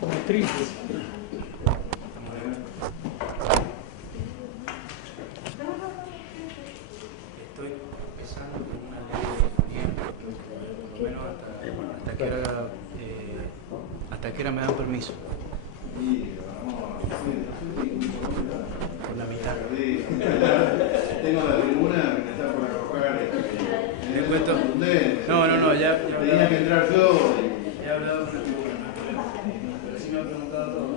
como triple. Estoy empezando con una ley de tiempo, por lo menos hasta que ahora me dan permiso. Por la mitad. Tengo la tribuna que me está por arrojar. ¿Le cuento? No, ya tenía que entrar yo. He hablado con la tribuna, pero sí me ha preguntado todo.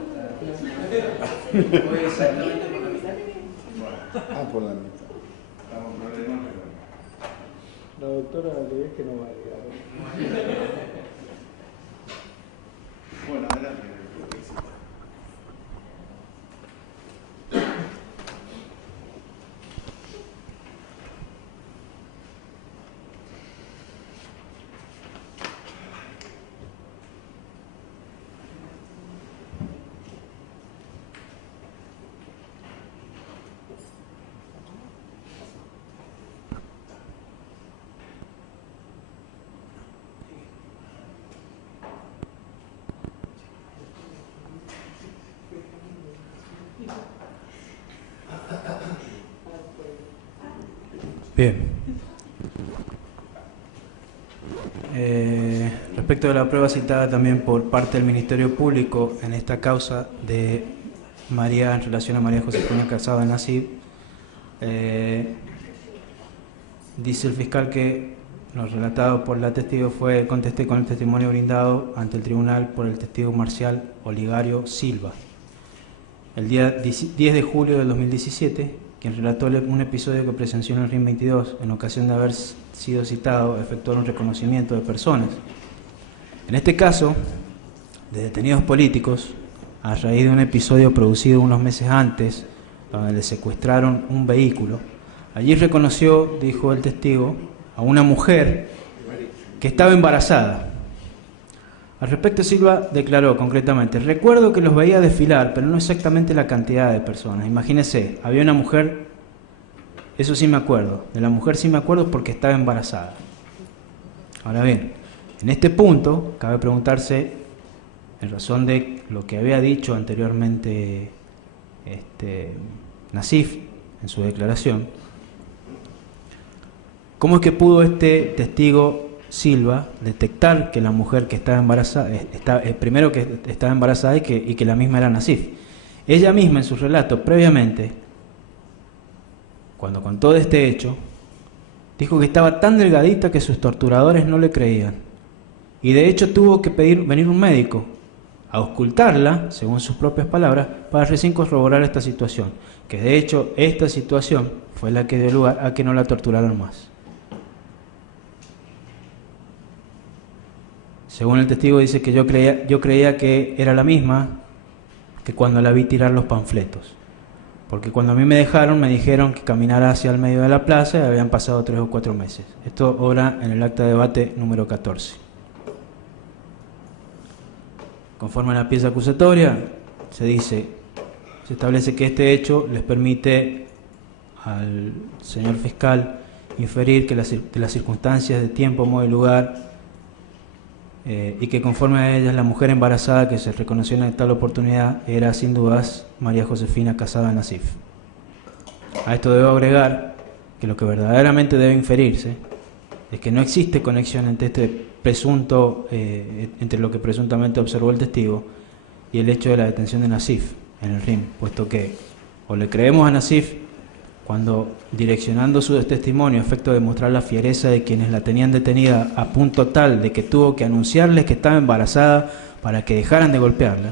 Voy exactamente por la mitad. Bueno. Por la mitad. Estamos en problemas, pero... La doctora le ve que no va a llegar. Bueno, adelante. Bien. Respecto de la prueba citada también por parte del Ministerio Público en esta causa de María en relación a María Josefina Casada Nasif, dice el fiscal que lo relatado por la testigo contesté con el testimonio brindado ante el tribunal por el testigo Marcial Oligario Silva. El día 10 de julio del 2017, quien relató un episodio que presenció en el RIM 22, en ocasión de haber sido citado, efectuó un reconocimiento de personas. En este caso, de detenidos políticos, a raíz de un episodio producido unos meses antes, donde le secuestraron un vehículo, allí reconoció, dijo el testigo, a una mujer que estaba embarazada. Al respecto, Silva declaró concretamente: recuerdo que los veía desfilar, pero no exactamente la cantidad de personas. Imagínese, había una mujer, eso sí me acuerdo, de la mujer sí me acuerdo porque estaba embarazada. Ahora bien, en este punto, cabe preguntarse, en razón de lo que había dicho anteriormente Nasif en su declaración, ¿cómo es que pudo este testigo Silva detectar que la mujer que estaba embarazada, primero que estaba embarazada y que la misma era Nasif? Ella misma en su relato previamente, cuando contó de este hecho, dijo que estaba tan delgadita que sus torturadores no le creían. Y de hecho tuvo que venir un médico a ocultarla, según sus propias palabras, para recién corroborar esta situación. Que de hecho esta situación fue la que dio lugar a que no la torturaron más. Según el testigo dice que yo creía que era la misma que cuando la vi tirar los panfletos. Porque cuando a mí me dijeron que caminara hacia el medio de la plaza y habían pasado 3 o 4 meses. Esto obra en el acta de debate número 14. Conforme a la pieza acusatoria, se establece que este hecho les permite al señor fiscal inferir que de las circunstancias de tiempo, modo y lugar, y que conforme a ellas la mujer embarazada que se reconoció en tal oportunidad era sin dudas María Josefina Casada Nasif. A esto debo agregar que lo que verdaderamente debe inferirse es que no existe conexión entre entre lo que presuntamente observó el testigo y el hecho de la detención de Nasif en el RIM, puesto que o le creemos a Nasif cuando, direccionando su testimonio a efecto de mostrar la fiereza de quienes la tenían detenida a punto tal de que tuvo que anunciarles que estaba embarazada para que dejaran de golpearla,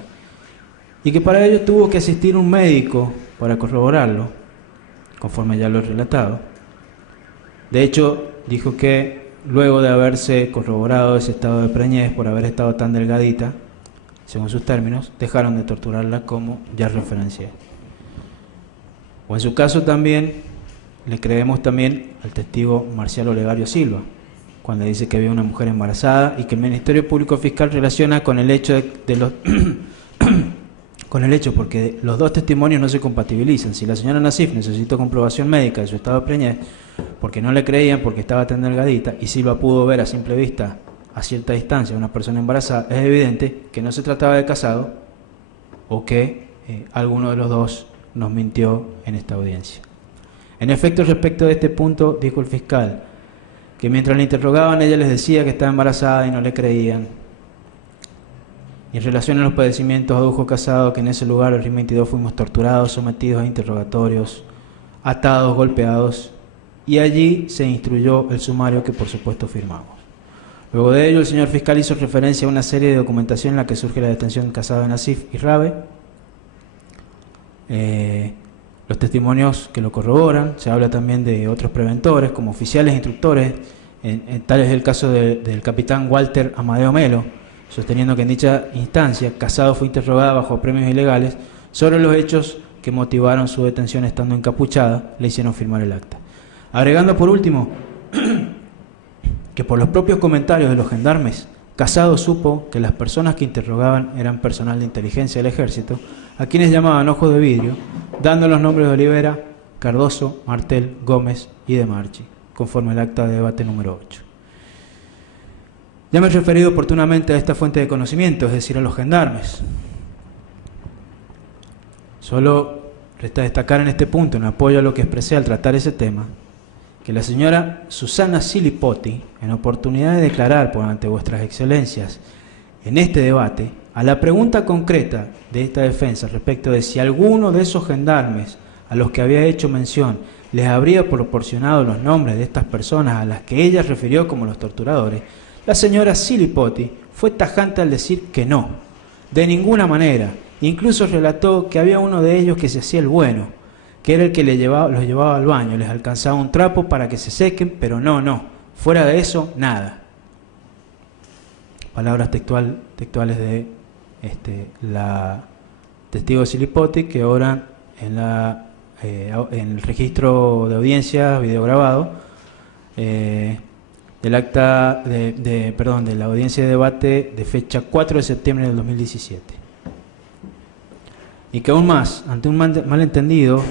y que para ello tuvo que asistir un médico para corroborarlo, conforme ya lo he relatado. De hecho, dijo que luego de haberse corroborado ese estado de preñez por haber estado tan delgadita, según sus términos, dejaron de torturarla, como ya referencié. O en su caso también le creemos también al testigo Marcial Olegario Silva, cuando dice que había una mujer embarazada y que el Ministerio Público Fiscal relaciona con el hecho porque los dos testimonios no se compatibilizan. Si la señora Nasif necesitó comprobación médica de su estado de preñez porque no le creían porque estaba tan delgadita, y Silva pudo ver a simple vista a cierta distancia a una persona embarazada, es evidente que no se trataba de casado o que alguno de los dos nos mintió en esta audiencia. En efecto, respecto de este punto, dijo el fiscal que mientras le interrogaban ella les decía que estaba embarazada y no le creían. Y en relación a los padecimientos adujo Casado que en ese lugar, el RIM 22, fuimos torturados, sometidos a interrogatorios, atados, golpeados, y allí se instruyó el sumario que por supuesto firmamos. Luego de ello, el señor fiscal hizo referencia a una serie de documentación en la que surge la detención de Casado en Asif y Rabe, los testimonios que lo corroboran. Se habla también de otros preventores como oficiales e instructores, tal es el caso del capitán Walter Amadeo Melo, sosteniendo que en dicha instancia Casado fue interrogada bajo premios ilegales sobre los hechos que motivaron su detención. Estando encapuchada, le hicieron firmar el acta. Agregando por último que por los propios comentarios de los gendarmes, Casado supo que las personas que interrogaban eran personal de inteligencia del ejército, a quienes llamaban ojos de vidrio, dando los nombres de Olivera, Cardoso, Martel, Gómez y de Marchi, conforme al acta de debate número 8. Ya me he referido oportunamente a esta fuente de conocimiento, es decir, a los gendarmes. Solo resta destacar en este punto, en apoyo a lo que expresé al tratar ese tema, que la señora Susana Silipotti, en oportunidad de declarar por ante vuestras excelencias en este debate, a la pregunta concreta de esta defensa respecto de si alguno de esos gendarmes a los que había hecho mención les habría proporcionado los nombres de estas personas a las que ella refirió como los torturadores, la señora Silipotti fue tajante al decir que no, de ninguna manera. Incluso relató que había uno de ellos que se hacía el bueno, que era el que los llevaba al baño, les alcanzaba un trapo para que se sequen, pero no, fuera de eso, nada. Palabras textuales de la testigo Silipotti, que ahora en el registro de audiencia videograbado del acta de la audiencia de debate de fecha 4 de septiembre del 2017. Y que aún más, ante un malentendido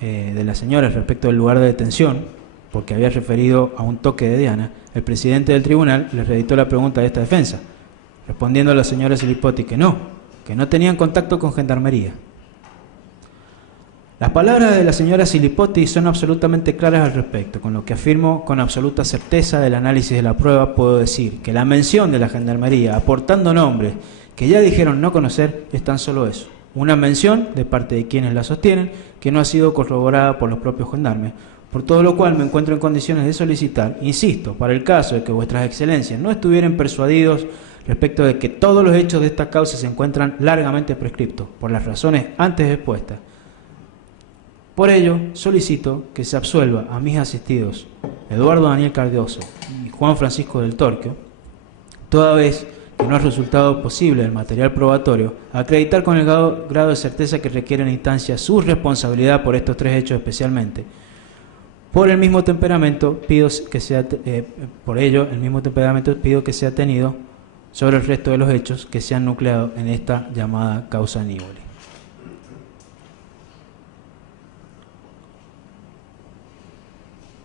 de la señora respecto del lugar de detención, porque había referido a un toque de Diana, el presidente del tribunal le reeditó la pregunta de esta defensa, respondiendo a la señora Silipotti que no tenían contacto con gendarmería. Las palabras de la señora Silipotti son absolutamente claras al respecto, con lo que afirmo con absoluta certeza del análisis de la prueba. Puedo decir que la mención de la gendarmería aportando nombres que ya dijeron no conocer es tan solo eso, una mención de parte de quienes la sostienen que no ha sido corroborada por los propios gendarmes, por todo lo cual me encuentro en condiciones de solicitar, insisto, para el caso de que vuestras excelencias no estuvieran persuadidos respecto de que todos los hechos de esta causa se encuentran largamente prescriptos por las razones antes expuestas. Por ello, solicito que se absuelva a mis asistidos Eduardo Daniel Cardoso y Juan Francisco del Torquio, toda vez que no ha resultado posible del material probatorio acreditar con el grado de certeza que requiere en instancia su responsabilidad por estos tres hechos especialmente. Por el mismo temperamento pido que sea tenido sobre el resto de los hechos que se han nucleado en esta llamada causa Nívoli.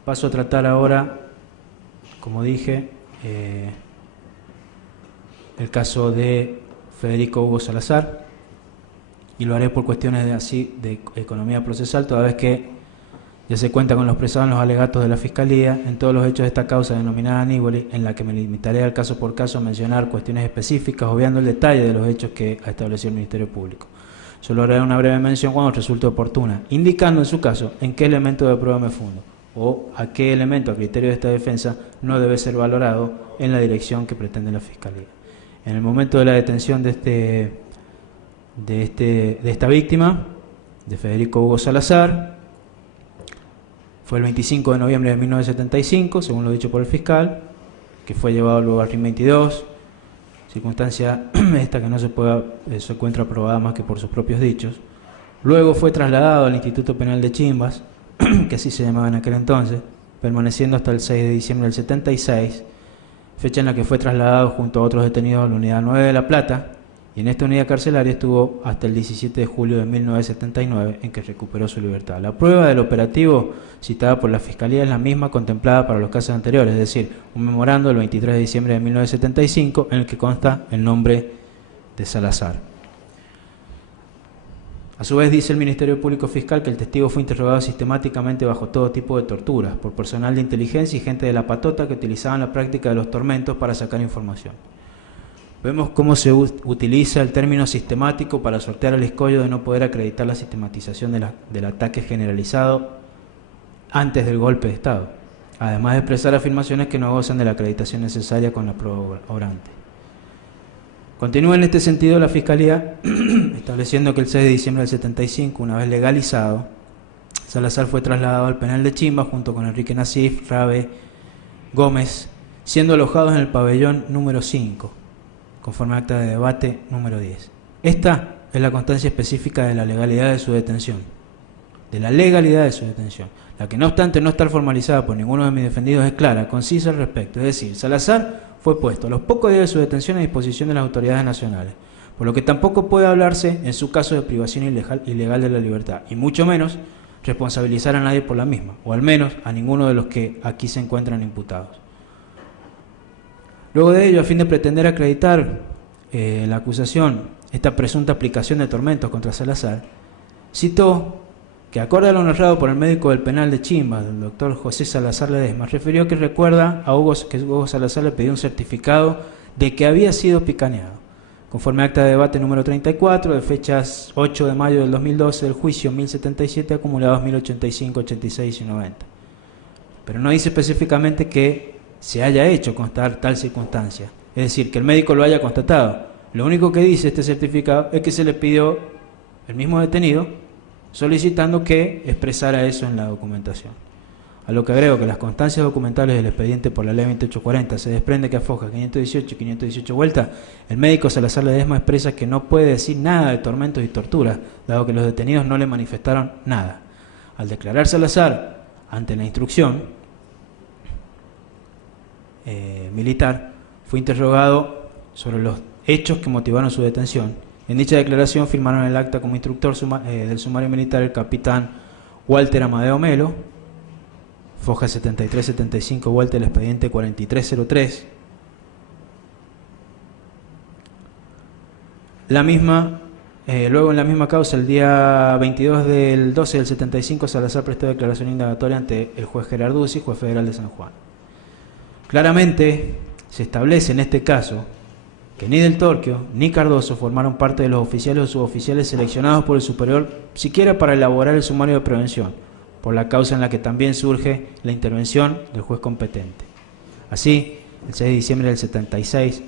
Paso a tratar ahora, como dije, el caso de Federico Hugo Salazar, y lo haré por cuestiones de economía procesal, toda vez que ya se cuenta con lo expresado en los alegatos de la Fiscalía en todos los hechos de esta causa denominada Nívoli, en la que me limitaré al caso por caso a mencionar cuestiones específicas, obviando el detalle de los hechos que ha establecido el Ministerio Público. Solo haré una breve mención cuando resulte oportuna, indicando en su caso en qué elemento de prueba me fundo, o a qué elemento a criterio de esta defensa no debe ser valorado en la dirección que pretende la Fiscalía. En el momento de la detención de esta víctima, de Federico Hugo Salazar, fue el 25 de noviembre de 1975, según lo dicho por el fiscal, que fue llevado luego al RIM 22, circunstancia esta que no se encuentra aprobada más que por sus propios dichos. Luego fue trasladado al Instituto Penal de Chimbas, que así se llamaba en aquel entonces, permaneciendo hasta el 6 de diciembre del 76, fecha en la que fue trasladado junto a otros detenidos a la Unidad 9 de La Plata, y en esta unidad carcelaria estuvo hasta el 17 de julio de 1979, en que recuperó su libertad. La prueba del operativo citada por la Fiscalía es la misma contemplada para los casos anteriores, es decir, un memorando del 23 de diciembre de 1975 en el que consta el nombre de Salazar. A su vez dice el Ministerio Público Fiscal que el testigo fue interrogado sistemáticamente bajo todo tipo de torturas por personal de inteligencia y gente de la patota que utilizaban la práctica de los tormentos para sacar información. Vemos cómo se utiliza el término sistemático para sortear el escollo de no poder acreditar la sistematización del ataque generalizado antes del golpe de Estado, además de expresar afirmaciones que no gozan de la acreditación necesaria con la prueba obrante. Continúa en este sentido la Fiscalía estableciendo que el 6 de diciembre del 75, una vez legalizado, Salazar fue trasladado al penal de Chimba junto con Enrique Nasif, Rabe, Gómez, siendo alojados en el pabellón número 5, conforme a acta de debate número 10. Esta es la constancia específica de la legalidad de su detención. La que no obstante no estar formalizada por ninguno de mis defendidos es clara, concisa al respecto. Es decir, Salazar fue puesto a los pocos días de su detención a disposición de las autoridades nacionales, por lo que tampoco puede hablarse en su caso de privación ilegal de la libertad, y mucho menos responsabilizar a nadie por la misma, o al menos a ninguno de los que aquí se encuentran imputados. Luego de ello, a fin de pretender acreditar la acusación, esta presunta aplicación de tormentos contra Salazar, citó que, acorde a lo narrado por el médico del penal de Chimba, el doctor José Salazar Ledesma, refirió que recuerda a que Hugo Salazar le pidió un certificado de que había sido picaneado, conforme a acta de debate número 34, de fechas 8 de mayo del 2012, del juicio 1077, acumulados 1085, 86 y 90. Pero no dice específicamente que se haya hecho constar tal circunstancia, es decir, que el médico lo haya constatado. Lo único que dice este certificado es que se le pidió el mismo detenido solicitando que expresara eso en la documentación. A lo que agrego que las constancias documentales del expediente por la ley 2840 se desprende que a foja 518 y 518 vueltas, el médico Salazar Ledesma expresa que no puede decir nada de tormentos y torturas, dado que los detenidos no le manifestaron nada. Al declarar Salazar ante la instrucción militar, fue interrogado sobre los hechos que motivaron su detención. En dicha declaración firmaron el acta como instructor del sumario militar el capitán Walter Amadeo Melo, foja 7375, vuelta el expediente 4303. Luego en la misma causa, el día 22 del 12 del 75, Salazar prestó declaración indagatoria ante el juez Gerarduzzi, juez federal de San Juan. Claramente se establece en este caso que ni Del Torquio ni Cardoso formaron parte de los oficiales o suboficiales seleccionados por el superior siquiera para elaborar el sumario de prevención, por la causa en la que también surge la intervención del juez competente. Así, el 6 de diciembre del 76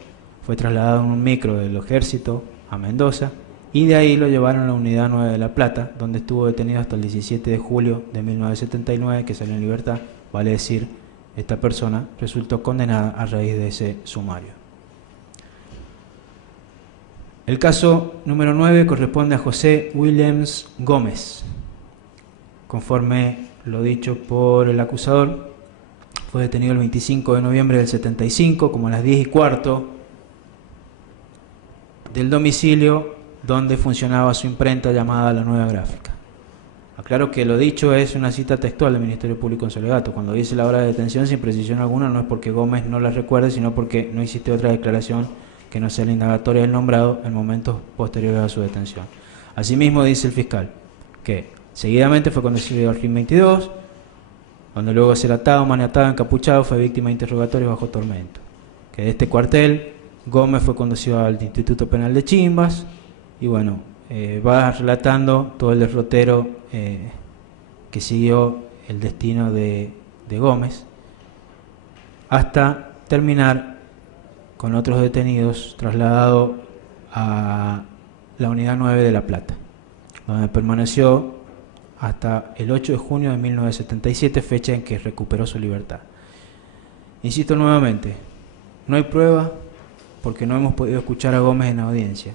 fue trasladado en un micro del ejército a Mendoza y de ahí lo llevaron a la unidad 9 de La Plata, donde estuvo detenido hasta el 17 de julio de 1979, que salió en libertad. Vale decir, esta persona resultó condenada a raíz de ese sumario. El caso número 9 corresponde a José Williams Gómez. Conforme lo dicho por el acusador, fue detenido el 25 de noviembre del 75, como a las 10:15, del domicilio donde funcionaba su imprenta llamada La Nueva Gráfica. Aclaro que lo dicho es una cita textual del Ministerio Público en Solegato. Cuando dice la hora de detención sin precisión alguna, no es porque Gómez no la recuerde, sino porque no existe otra declaración que no sea la indagatoria del nombrado en momentos posteriores a su detención. Asimismo, dice el fiscal que seguidamente fue conducido al RIM 22, donde luego de ser atado, maniatado, encapuchado, fue víctima de interrogatorios bajo tormento. Que de este cuartel, Gómez fue conducido al Instituto Penal de Chimbas, y bueno, va relatando todo el derrotero que siguió el destino de Gómez, hasta terminar con otros detenidos trasladado a la unidad 9 de La Plata, donde permaneció hasta el 8 de junio de 1977, fecha en que recuperó su libertad. Insisto nuevamente, no hay prueba porque no hemos podido escuchar a Gómez en audiencia.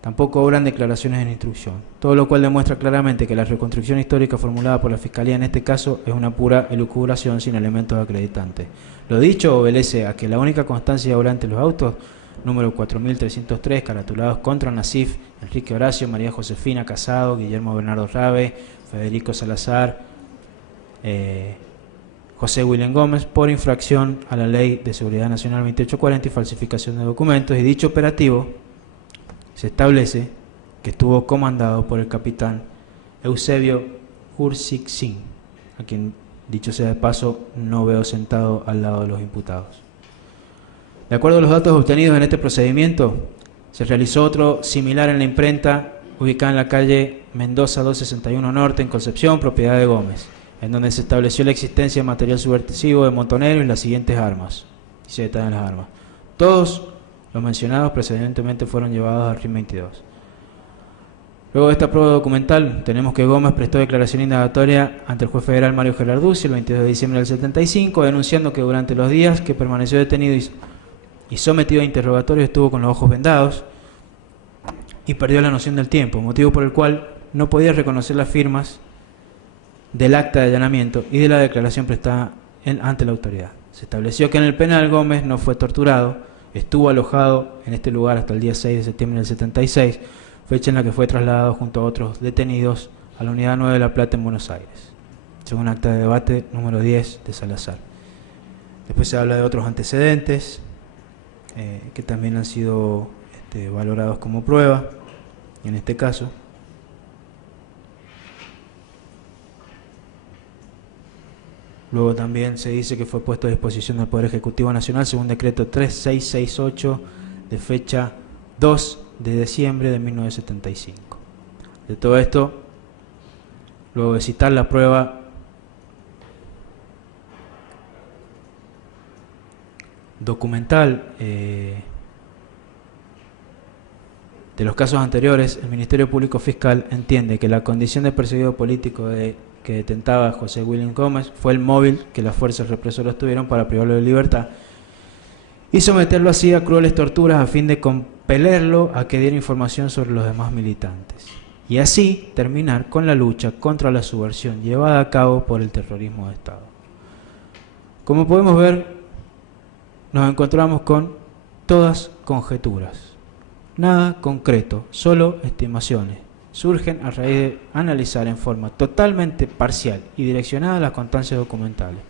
Tampoco obran declaraciones en instrucción, todo lo cual demuestra claramente que la reconstrucción histórica formulada por la Fiscalía en este caso es una pura elucubración sin elementos acreditantes. Lo dicho obedece a que la única constancia obrante en los autos número 4303, caratulados contra Nasif, Enrique Horacio, María Josefina Casado, Guillermo Bernardo Rabe, Federico Salazar, José William Gómez, por infracción a la Ley de Seguridad Nacional 2840 y falsificación de documentos, y dicho operativo se establece que estuvo comandado por el capitán Eusebio Hursixin, a quien, dicho sea de paso, no veo sentado al lado de los imputados. De acuerdo a los datos obtenidos en este procedimiento, se realizó otro similar en la imprenta ubicada en la calle Mendoza 261 Norte, en Concepción, propiedad de Gómez, en donde se estableció la existencia de material subversivo de montoneros y las siguientes armas. Y se detallan las armas. Todos los mencionados precedentemente fueron llevados al RIM 22. Luego de esta prueba documental, tenemos que Gómez prestó declaración indagatoria ante el juez federal Mario Gerarduzzi el 22 de diciembre del 75, denunciando que durante los días que permaneció detenido y sometido a interrogatorio estuvo con los ojos vendados y perdió la noción del tiempo, motivo por el cual no podía reconocer las firmas del acta de allanamiento y de la declaración prestada ante la autoridad. Se estableció que en el penal Gómez no fue torturado, estuvo alojado en este lugar hasta el día 6 de septiembre del 76, fecha en la que fue trasladado junto a otros detenidos a la Unidad 9 de La Plata en Buenos Aires, según acta de debate número 10 de Salazar. Después se habla de otros antecedentes que también han sido valorados como prueba, en este caso. Luego también se dice que fue puesto a disposición del Poder Ejecutivo Nacional según decreto 3668 de fecha 2 de diciembre de 1975. De todo esto, luego de citar la prueba documental de los casos anteriores, el Ministerio Público Fiscal entiende que la condición de perseguido político que detentaba José William Gómez fue el móvil que las fuerzas represoras tuvieron para privarlo de libertad y someterlo así a crueles torturas a fin de compelerlo a que diera información sobre los demás militantes y así terminar con la lucha contra la subversión llevada a cabo por el terrorismo de Estado. Como podemos ver, nos encontramos con todas conjeturas, nada concreto, solo estimaciones. Surgen a raíz de analizar en forma totalmente parcial y direccionada las constancias documentales,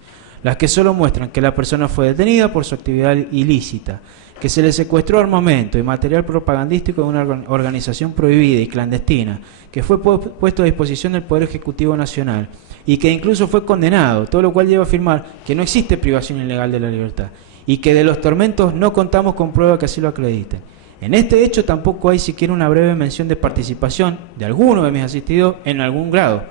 las que solo muestran que la persona fue detenida por su actividad ilícita, que se le secuestró armamento y material propagandístico de una organización prohibida y clandestina, que fue puesto a disposición del Poder Ejecutivo Nacional y que incluso fue condenado, todo lo cual lleva a afirmar que no existe privación ilegal de la libertad y que de los tormentos no contamos con pruebas que así lo acrediten. En este hecho tampoco hay siquiera una breve mención de participación de alguno de mis asistidos en algún grado.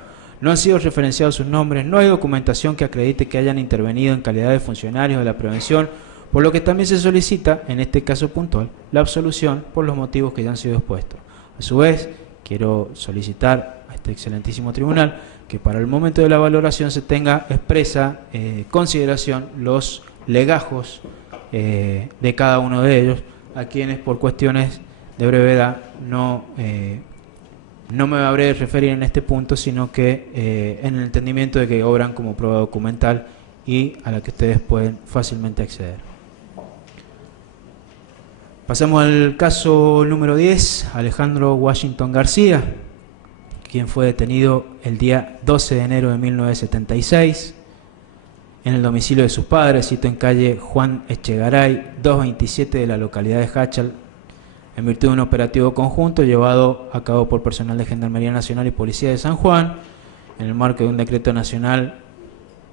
No han sido referenciados sus nombres, no hay documentación que acredite que hayan intervenido en calidad de funcionarios de la prevención, por lo que también se solicita, en este caso puntual, la absolución por los motivos que ya han sido expuestos. A su vez, quiero solicitar a este excelentísimo tribunal que para el momento de la valoración se tenga expresa consideración los legajos de cada uno de ellos, a quienes por cuestiones de brevedad no me habré de referir en este punto, sino que en el entendimiento de que obran como prueba documental y a la que ustedes pueden fácilmente acceder. Pasamos al caso número 10, Alejandro Washington García, quien fue detenido el día 12 de enero de 1976 en el domicilio de sus padres, cito en calle Juan Echegaray, 227 de la localidad de Háchal, en virtud de un operativo conjunto llevado a cabo por personal de Gendarmería Nacional y Policía de San Juan, en el marco de un decreto nacional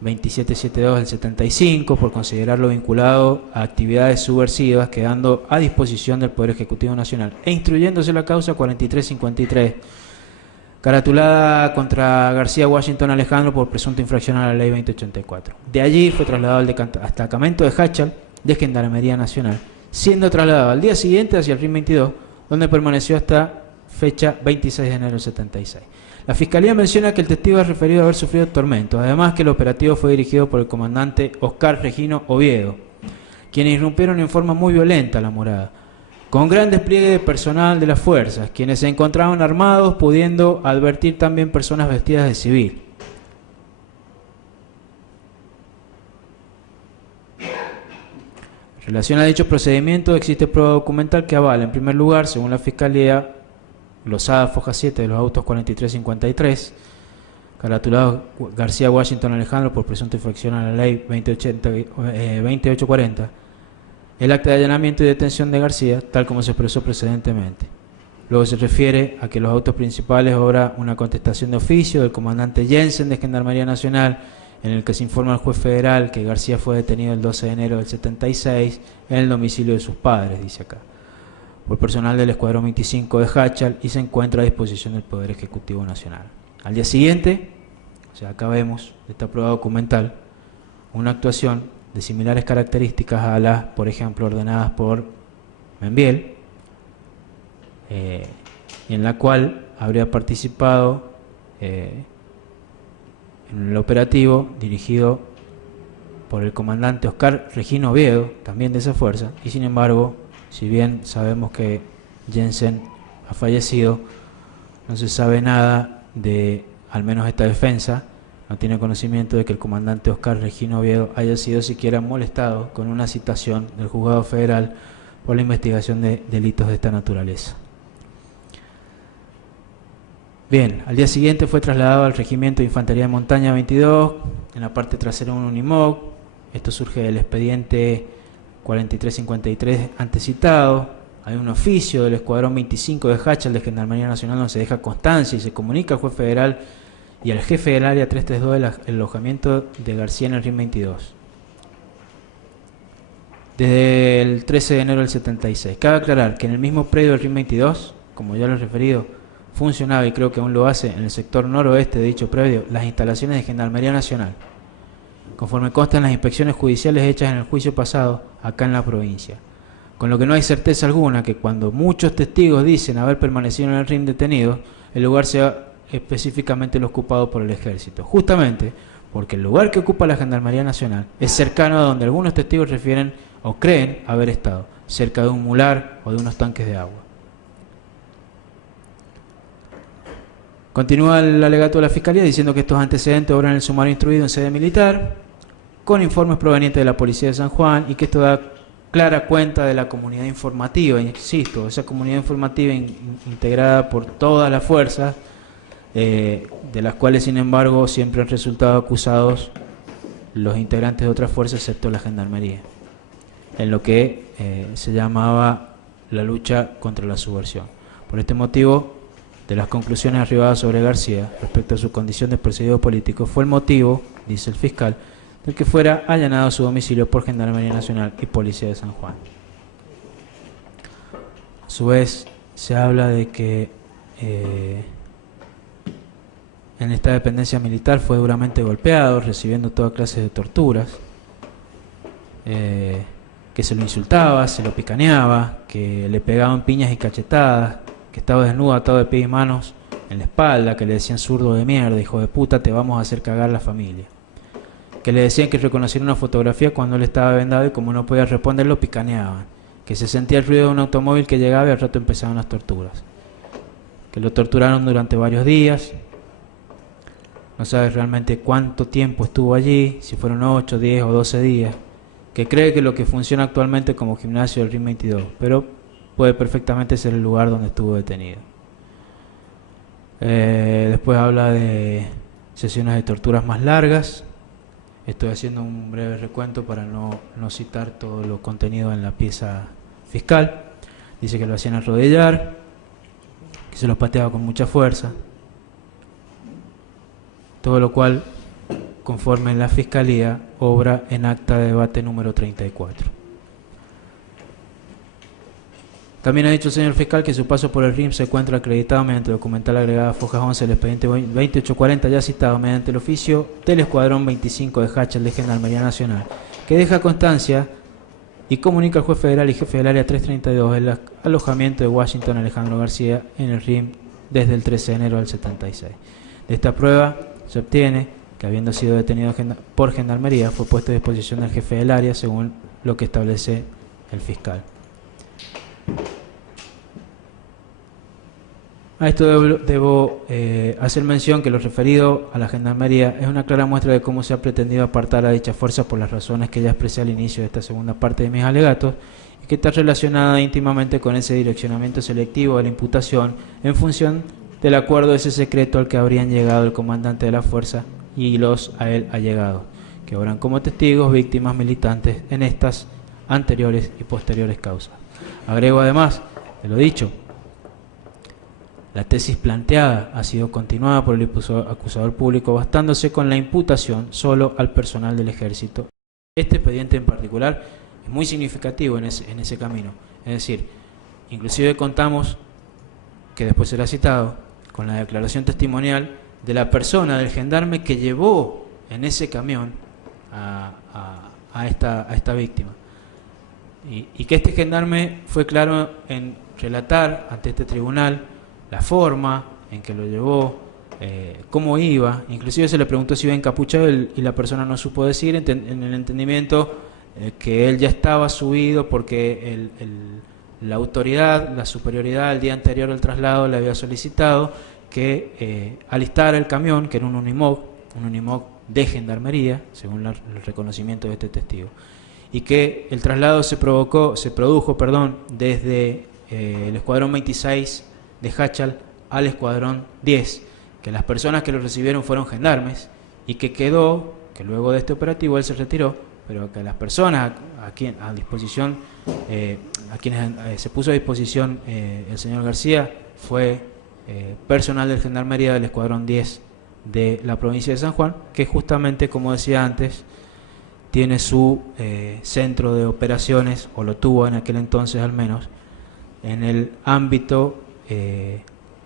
2772 del 75, por considerarlo vinculado a actividades subversivas, quedando a disposición del Poder Ejecutivo Nacional e instruyéndose la causa 4353, caratulada contra García Washington Alejandro por presunta infracción a la Ley 2084. De allí fue trasladado al destacamento de Háchal de Gendarmería Nacional, siendo trasladado al día siguiente hacia el RIM 22, donde permaneció hasta fecha 26 de enero del 76. La Fiscalía menciona que el testigo ha referido a haber sufrido tormentos, además que el operativo fue dirigido por el comandante Oscar Regino Oviedo, quienes irrumpieron en forma muy violenta la morada, con gran despliegue de personal de las fuerzas, quienes se encontraban armados, pudiendo advertir también personas vestidas de civil. En relación a dicho procedimiento, existe prueba documental que avala, en primer lugar, según la Fiscalía, glosada foja 7 de los autos 4353, caratulado García Washington Alejandro por presunta infracción a la ley 2840, el acta de allanamiento y detención de García, tal como se expresó precedentemente. Luego se refiere a que los autos principales obra una contestación de oficio del comandante Jensen de Gendarmería Nacional, en el que se informa al juez federal que García fue detenido el 12 de enero del 76 en el domicilio de sus padres, dice acá, por personal del Escuadrón 25 de Hachal, y se encuentra a disposición del Poder Ejecutivo Nacional. Al día siguiente, o sea, acá vemos de esta prueba documental una actuación de similares características a las, por ejemplo, ordenadas por Membiel, y en la cual habría participado en el operativo dirigido por el comandante Oscar Regino Oviedo, también de esa fuerza, y sin embargo, si bien sabemos que Jensen ha fallecido, no se sabe nada de, al menos esta defensa, no tiene conocimiento de que el comandante Oscar Regino Oviedo haya sido siquiera molestado con una citación del juzgado federal por la investigación de delitos de esta naturaleza. Bien, al día siguiente fue trasladado al Regimiento de Infantería de Montaña 22, en la parte trasera un Unimog. Esto surge del expediente 4353 antecitado. Hay un oficio del Escuadrón 25 de Hachal de Gendarmería Nacional donde se deja constancia y se comunica al juez federal y al jefe del área 332 el alojamiento de García en el RIM 22. Desde el 13 de enero del 76. Cabe aclarar que en el mismo predio del RIM 22, como ya lo he referido, funcionaba, y creo que aún lo hace, en el sector noroeste de dicho predio, las instalaciones de Gendarmería Nacional, conforme constan las inspecciones judiciales hechas en el juicio pasado acá en la provincia. Con lo que no hay certeza alguna que cuando muchos testigos dicen haber permanecido en el RIM detenidos, el lugar sea específicamente lo ocupado por el ejército, justamente porque el lugar que ocupa la Gendarmería Nacional es cercano a donde algunos testigos refieren o creen haber estado, cerca de un mular o de unos tanques de agua. Continúa el alegato de la Fiscalía diciendo que estos antecedentes obran en el sumario instruido en sede militar, con informes provenientes de la Policía de San Juan, y que esto da clara cuenta de la comunidad informativa, insisto, esa comunidad informativa integrada por todas las fuerzas, de las cuales, sin embargo, siempre han resultado acusados los integrantes de otras fuerzas, excepto la Gendarmería, en lo que se llamaba la lucha contra la subversión. Por este motivo, de las conclusiones arribadas sobre García respecto a su condición de perseguido político, fue el motivo, dice el fiscal, del que fuera allanado su domicilio por Gendarmería Nacional y Policía de San Juan. A su vez, se habla de que en esta dependencia militar fue duramente golpeado, recibiendo toda clase de torturas, que se lo insultaba, se lo picaneaba, que le pegaban piñas y cachetadas, que estaba desnudo, atado de pies y manos en la espalda, que le decían zurdo de mierda, hijo de puta, te vamos a hacer cagar la familia. Que le decían que reconociera una fotografía cuando él estaba vendado y como no podía responder lo picaneaban. Que se sentía el ruido de un automóvil que llegaba y al rato empezaban las torturas. Que lo torturaron durante varios días. No sabe realmente cuánto tiempo estuvo allí, si fueron 8, 10 o 12 días. Que cree que lo que funciona actualmente como gimnasio del RIM 22, pero puede perfectamente ser el lugar donde estuvo detenido. Después habla de sesiones de torturas más largas. Estoy haciendo un breve recuento para no citar todo lo contenido en la pieza fiscal. Dice que lo hacían arrodillar, que se los pateaba con mucha fuerza. Todo lo cual, conforme en la Fiscalía, obra en acta de debate número 34. También ha dicho el señor fiscal que su paso por el RIM se encuentra acreditado mediante documental agregada Fojas 11 del expediente 2840 ya citado mediante el oficio del Escuadrón 25 de Hachal de Gendarmería Nacional, que deja constancia y comunica al juez federal y jefe del área 332 el alojamiento de Washington Alejandro García en el RIM desde el 13 de enero del 76. De esta prueba se obtiene que, habiendo sido detenido por Gendarmería, fue puesto a disposición del jefe del área según lo que establece el fiscal. A esto debo hacer mención que lo referido a la Gendarmería es una clara muestra de cómo se ha pretendido apartar a dicha fuerza por las razones que ya expresé al inicio de esta segunda parte de mis alegatos, y que está relacionada íntimamente con ese direccionamiento selectivo de la imputación en función del acuerdo de ese secreto al que habrían llegado el comandante de la fuerza y los a él allegados, que obran como testigos víctimas militantes en estas anteriores y posteriores causas. Agrego además de lo dicho, la tesis planteada ha sido continuada por el acusador público, bastándose con la imputación solo al personal del Ejército. Este expediente en particular es muy significativo en ese camino. Es decir, inclusive contamos, que después será citado, con la declaración testimonial de la persona, del gendarme que llevó en ese camión a esta víctima. Y que este gendarme fue claro en relatar ante este tribunal la forma en que lo llevó, cómo iba. Inclusive se le preguntó si iba encapuchado y la persona no supo decir, en el entendimiento que él ya estaba subido porque la autoridad, la superioridad el día anterior al traslado le había solicitado que alistara el camión, que era un Unimog de gendarmería, según el reconocimiento de este testigo, y que el traslado se produjo desde el escuadrón 26 de Hachal al escuadrón 10, que las personas que lo recibieron fueron gendarmes, y que quedó, que luego de este operativo él se retiró, pero que las personas a quienes se puso a disposición el señor García fue personal de gendarmería del escuadrón 10 de la provincia de San Juan, que justamente, como decía antes, tiene su centro de operaciones, o lo tuvo en aquel entonces al menos, en el ámbito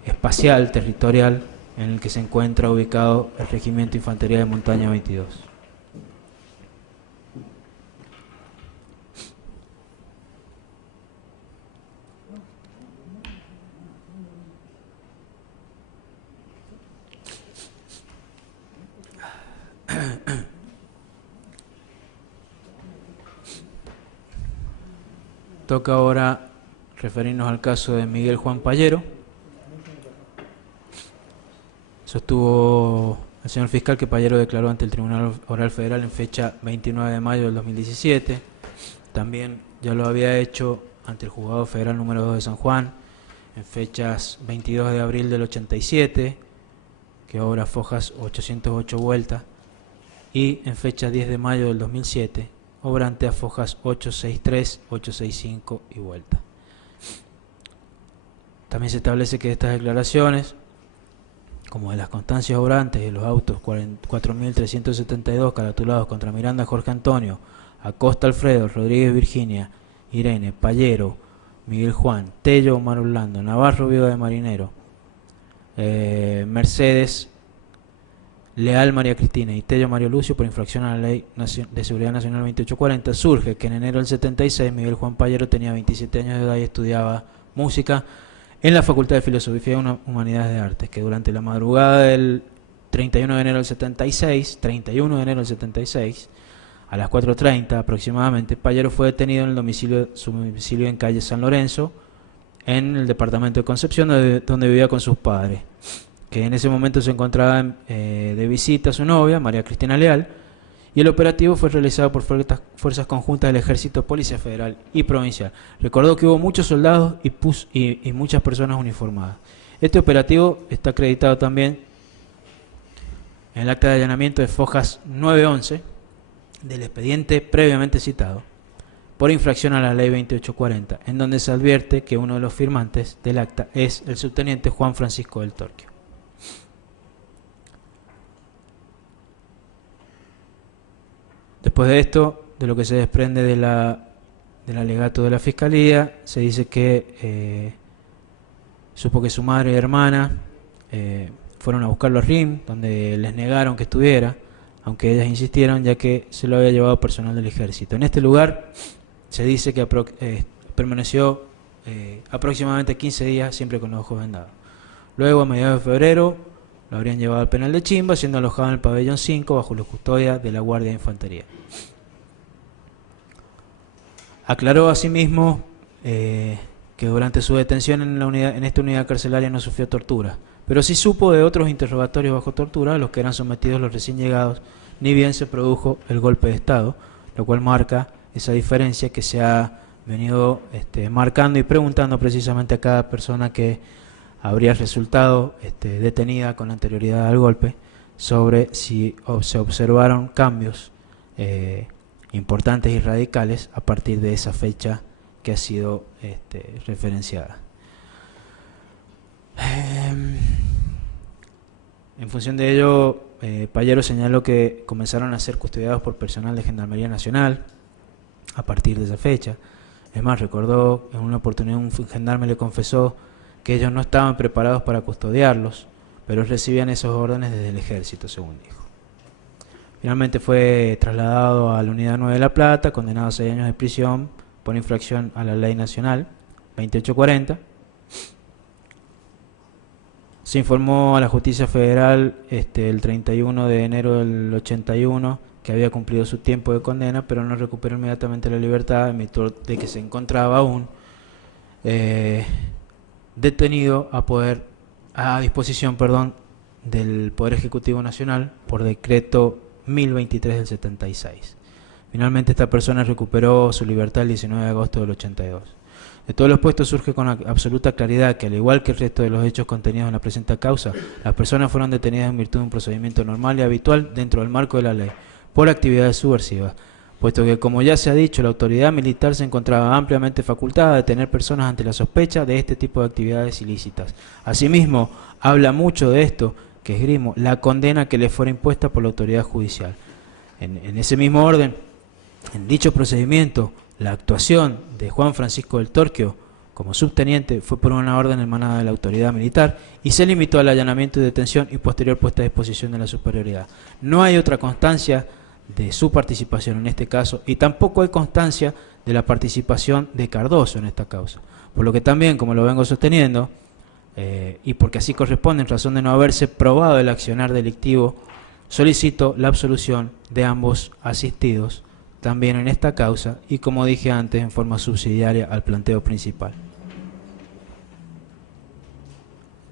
espacial, territorial, en el que se encuentra ubicado el Regimiento de Infantería de Montaña 22. Toca ahora referirnos al caso de Miguel Juan Pallero. Sostuvo el señor fiscal que Pallero declaró ante el Tribunal Oral Federal en fecha 29 de mayo del 2017. También ya lo había hecho ante el Juzgado Federal número 2 de San Juan en fechas 22 de abril del 87, que obra fojas 808 vueltas, y en fecha 10 de mayo del 2007, obrante a fojas 863, 865 y vuelta. También se establece que estas declaraciones, como de las constancias obrantes de los autos 4.372 caratulados contra Miranda Jorge Antonio, Acosta Alfredo, Rodríguez Virginia, Irene, Pallero, Miguel Juan, Tello Omar Orlando, Navarro Viuda de Marinero, Mercedes Leal María Cristina y Tello Mario Lucio por infracción a la Ley de Seguridad Nacional 2840, surge que en enero del 76 Miguel Juan Pallero tenía 27 años de edad y estudiaba música en la Facultad de Filosofía y Humanidades de Artes, que durante la madrugada del 31 de enero del 76, a las 4:30 aproximadamente, Pallero fue detenido en su domicilio en calle San Lorenzo, en el departamento de Concepción, donde vivía con sus padres, que en ese momento se encontraba de visita a su novia, María Cristina Leal, y el operativo fue realizado por fuerzas conjuntas del Ejército, Policía Federal y Provincial. Recordó que hubo muchos soldados y muchas personas uniformadas. Este operativo está acreditado también en el acta de allanamiento de fojas 911 del expediente previamente citado, por infracción a la Ley 2840, en donde se advierte que uno de los firmantes del acta es el subteniente Juan Francisco del Torquio. Después de esto, de lo que se desprende del alegato de la Fiscalía, se dice que supo que su madre y hermana fueron a buscarlo a RIM, donde les negaron que estuviera, aunque ellas insistieron, ya que se lo había llevado personal del Ejército. En este lugar se dice que permaneció aproximadamente 15 días, siempre con los ojos vendados. Luego, a mediados de febrero, lo habrían llevado al penal de Chimba, siendo alojado en el pabellón 5 bajo la custodia de la Guardia de Infantería. Aclaró asimismo que que durante su detención en esta unidad carcelaria no sufrió tortura, pero sí supo de otros interrogatorios bajo tortura a los que eran sometidos los recién llegados, ni bien se produjo el golpe de Estado, lo cual marca esa diferencia que se ha venido marcando y preguntando precisamente a cada persona que habría resultado detenida con anterioridad al golpe, sobre si se observaron cambios importantes y radicales a partir de esa fecha que ha sido referenciada. En función de ello, Pallero señaló que comenzaron a ser custodiados por personal de Gendarmería Nacional a partir de esa fecha. Es más, recordó en una oportunidad un gendarme le confesó que ellos no estaban preparados para custodiarlos, pero recibían esos órdenes desde el ejército, según dijo. Finalmente fue trasladado a la Unidad 9 de La Plata, condenado a 6 años de prisión por infracción a la Ley Nacional 2840. Se informó a la Justicia Federal el 31 de enero del 81 que había cumplido su tiempo de condena, pero no recuperó inmediatamente la libertad, en virtud de que se encontraba aún detenido a disposición del Poder Ejecutivo Nacional por decreto 1023 del 76. Finalmente esta persona recuperó su libertad el 19 de agosto del 82. De todos los puestos surge con absoluta claridad que, al igual que el resto de los hechos contenidos en la presente causa, las personas fueron detenidas en virtud de un procedimiento normal y habitual dentro del marco de la ley, por actividades subversivas, puesto que, como ya se ha dicho, la autoridad militar se encontraba ampliamente facultada a detener personas ante la sospecha de este tipo de actividades ilícitas. Asimismo, habla mucho de esto que esgrimo, la condena que le fuera impuesta por la autoridad judicial. En ese mismo orden, en dicho procedimiento, la actuación de Juan Francisco del Torquio como subteniente fue por una orden emanada de la autoridad militar y se limitó al allanamiento y detención y posterior puesta a disposición de la superioridad. No hay otra constancia de su participación en este caso y tampoco hay constancia de la participación de Cardoso en esta causa, por lo que también, como lo vengo sosteniendo, y porque así corresponde en razón de no haberse probado el accionar delictivo, solicito la absolución de ambos asistidos también en esta causa y, como dije antes, en forma subsidiaria al planteo principal.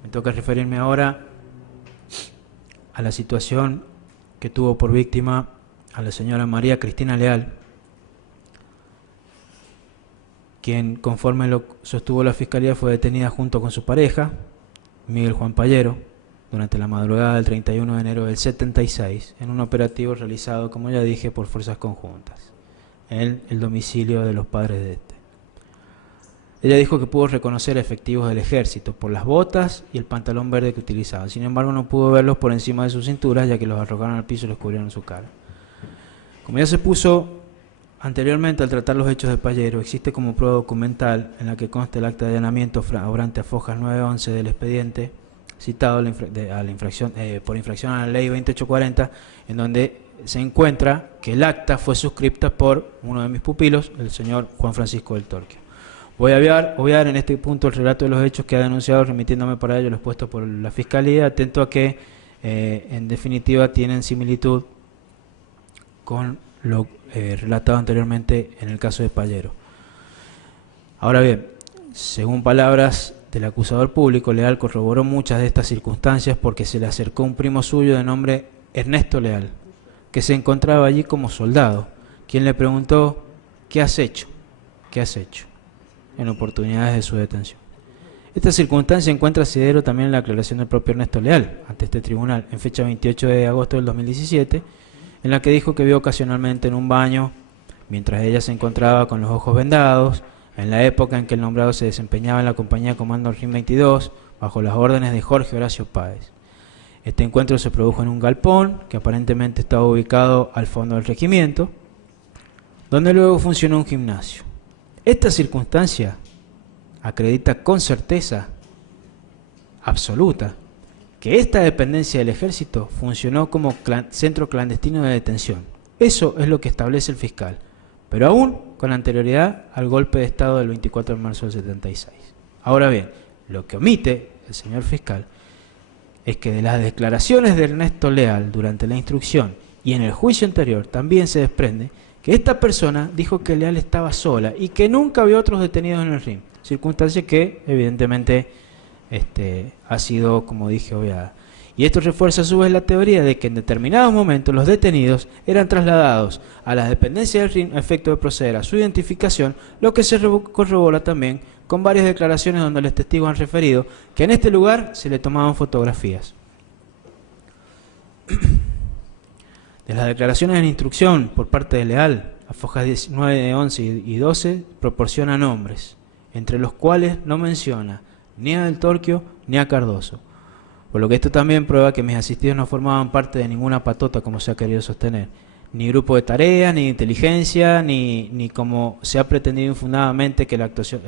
Me toca referirme ahora a la situación que tuvo por víctima a la señora María Cristina Leal, quien, conforme lo sostuvo la Fiscalía, fue detenida junto con su pareja, Miguel Juan Pallero, durante la madrugada del 31 de enero del 76, en un operativo realizado, como ya dije, por fuerzas conjuntas, en el domicilio de los padres de este. Ella dijo que pudo reconocer efectivos del ejército por las botas y el pantalón verde que utilizaban. Sin embargo, no pudo verlos por encima de sus cinturas, ya que los arrojaron al piso y les cubrieron su cara. Como ya se puso anteriormente al tratar los hechos de Pallero, existe como prueba documental en la que consta el acta de allanamiento obrante a fojas 911 del expediente citado por infracción a la ley 2840, en donde se encuentra que el acta fue suscripta por uno de mis pupilos, el señor Juan Francisco del Torquio. Voy a obviar en este punto el relato de los hechos que ha denunciado, remitiéndome para ello lo expuesto por la Fiscalía, atento a que en definitiva tienen similitud con lo relatado anteriormente en el caso de Pallero. Ahora bien, según palabras del acusador público, Leal corroboró muchas de estas circunstancias porque se le acercó un primo suyo de nombre Ernesto Leal, que se encontraba allí como soldado, quien le preguntó: ¿qué has hecho? ¿Qué has hecho?, en oportunidades de su detención. Esta circunstancia encuentra asidero también en la aclaración del propio Ernesto Leal ante este tribunal, en fecha 28 de agosto del 2017, en la que dijo que vio ocasionalmente en un baño, mientras ella se encontraba con los ojos vendados, en la época en que el nombrado se desempeñaba en la compañía Comando RIM 22, bajo las órdenes de Jorge Horacio Páez. Este encuentro se produjo en un galpón, que aparentemente estaba ubicado al fondo del regimiento, donde luego funcionó un gimnasio. Esta circunstancia acredita con certeza absoluta que esta dependencia del ejército funcionó como centro clandestino de detención. Eso es lo que establece el fiscal, pero aún con anterioridad al golpe de Estado del 24 de marzo del 76. Ahora bien, lo que omite el señor fiscal es que de las declaraciones de Ernesto Leal durante la instrucción y en el juicio anterior también se desprende que esta persona dijo que Leal estaba sola y que nunca vio otros detenidos en el RIM, circunstancia que evidentemente ha sido, como dije, obviada. Y esto refuerza a su vez la teoría de que en determinados momentos los detenidos eran trasladados a las dependencias del RIN a efecto de proceder a su identificación, lo que se corrobora también con varias declaraciones donde los testigos han referido que en este lugar se le tomaban fotografías. De las declaraciones en instrucción por parte de Leal, las fojas 19, 11 y 12 proporciona nombres, entre los cuales no menciona ni a Del Torquio ni a Cardoso. Por lo que esto también prueba que mis asistidos no formaban parte de ninguna patota, como se ha querido sostener, ni grupo de tareas, ni de inteligencia, ni como se ha pretendido infundadamente que la actuación,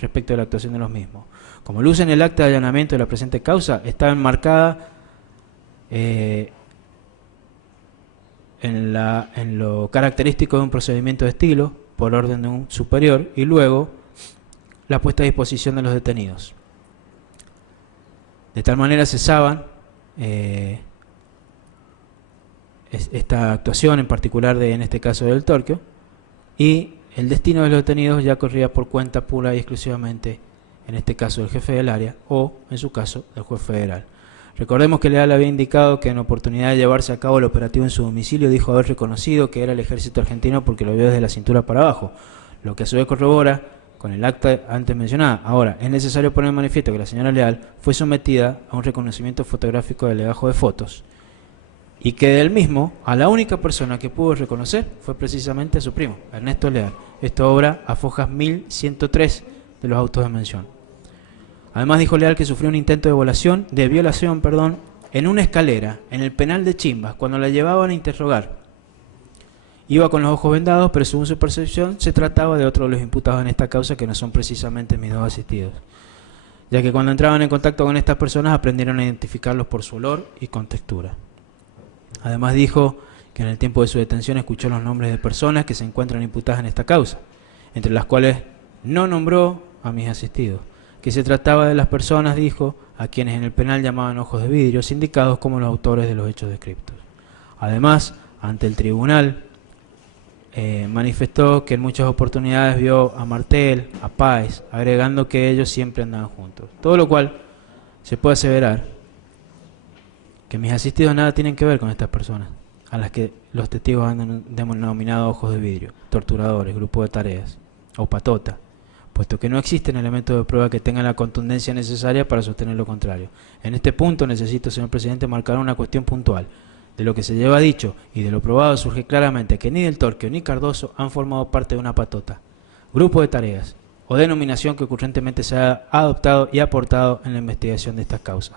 respecto de la actuación de los mismos. Como luce en el acta de allanamiento de la presente causa, estaba enmarcada en lo característico de un procedimiento de estilo, por orden de un superior, y luego la puesta a disposición de los detenidos. De tal manera cesaban esta actuación en particular en este caso del Torquio, y el destino de los detenidos ya corría por cuenta pura y exclusivamente, en este caso del jefe del área o en su caso del juez federal. Recordemos que Leal había indicado que en oportunidad de llevarse a cabo el operativo en su domicilio dijo haber reconocido que era el ejército argentino porque lo vio desde la cintura para abajo, lo que a su vez corrobora con el acta antes mencionada. Ahora, es necesario poner en manifiesto que la señora Leal fue sometida a un reconocimiento fotográfico del legajo de fotos y que del mismo, a la única persona que pudo reconocer fue precisamente a su primo, Ernesto Leal. Esto obra a fojas 1103 de los autos de mención. Además dijo Leal que sufrió un intento de violación, en una escalera, en el penal de Chimbas, cuando la llevaban a interrogar. Iba con los ojos vendados, pero según su percepción se trataba de otro de los imputados en esta causa, que no son precisamente mis dos asistidos, ya que cuando entraban en contacto con estas personas aprendieron a identificarlos por su olor y contextura. Además dijo que en el tiempo de su detención escuchó los nombres de personas que se encuentran imputadas en esta causa, entre las cuales no nombró a mis asistidos, que se trataba de las personas, dijo, a quienes en el penal llamaban ojos de vidrio, indicados como los autores de los hechos descriptos. Además, ante el tribunal, manifestó que en muchas oportunidades vio a Martel, a Páez, agregando que ellos siempre andaban juntos. Todo lo cual se puede aseverar que mis asistidos nada tienen que ver con estas personas, a las que los testigos han denominado ojos de vidrio, torturadores, grupo de tareas o patota, puesto que no existen elementos de prueba que tengan la contundencia necesaria para sostener lo contrario. En este punto necesito, señor presidente, marcar una cuestión puntual. De lo que se lleva dicho y de lo probado surge claramente que ni Del Torquio ni Cardoso han formado parte de una patota, grupo de tareas o denominación que ocurrentemente se ha adoptado y aportado en la investigación de estas causas.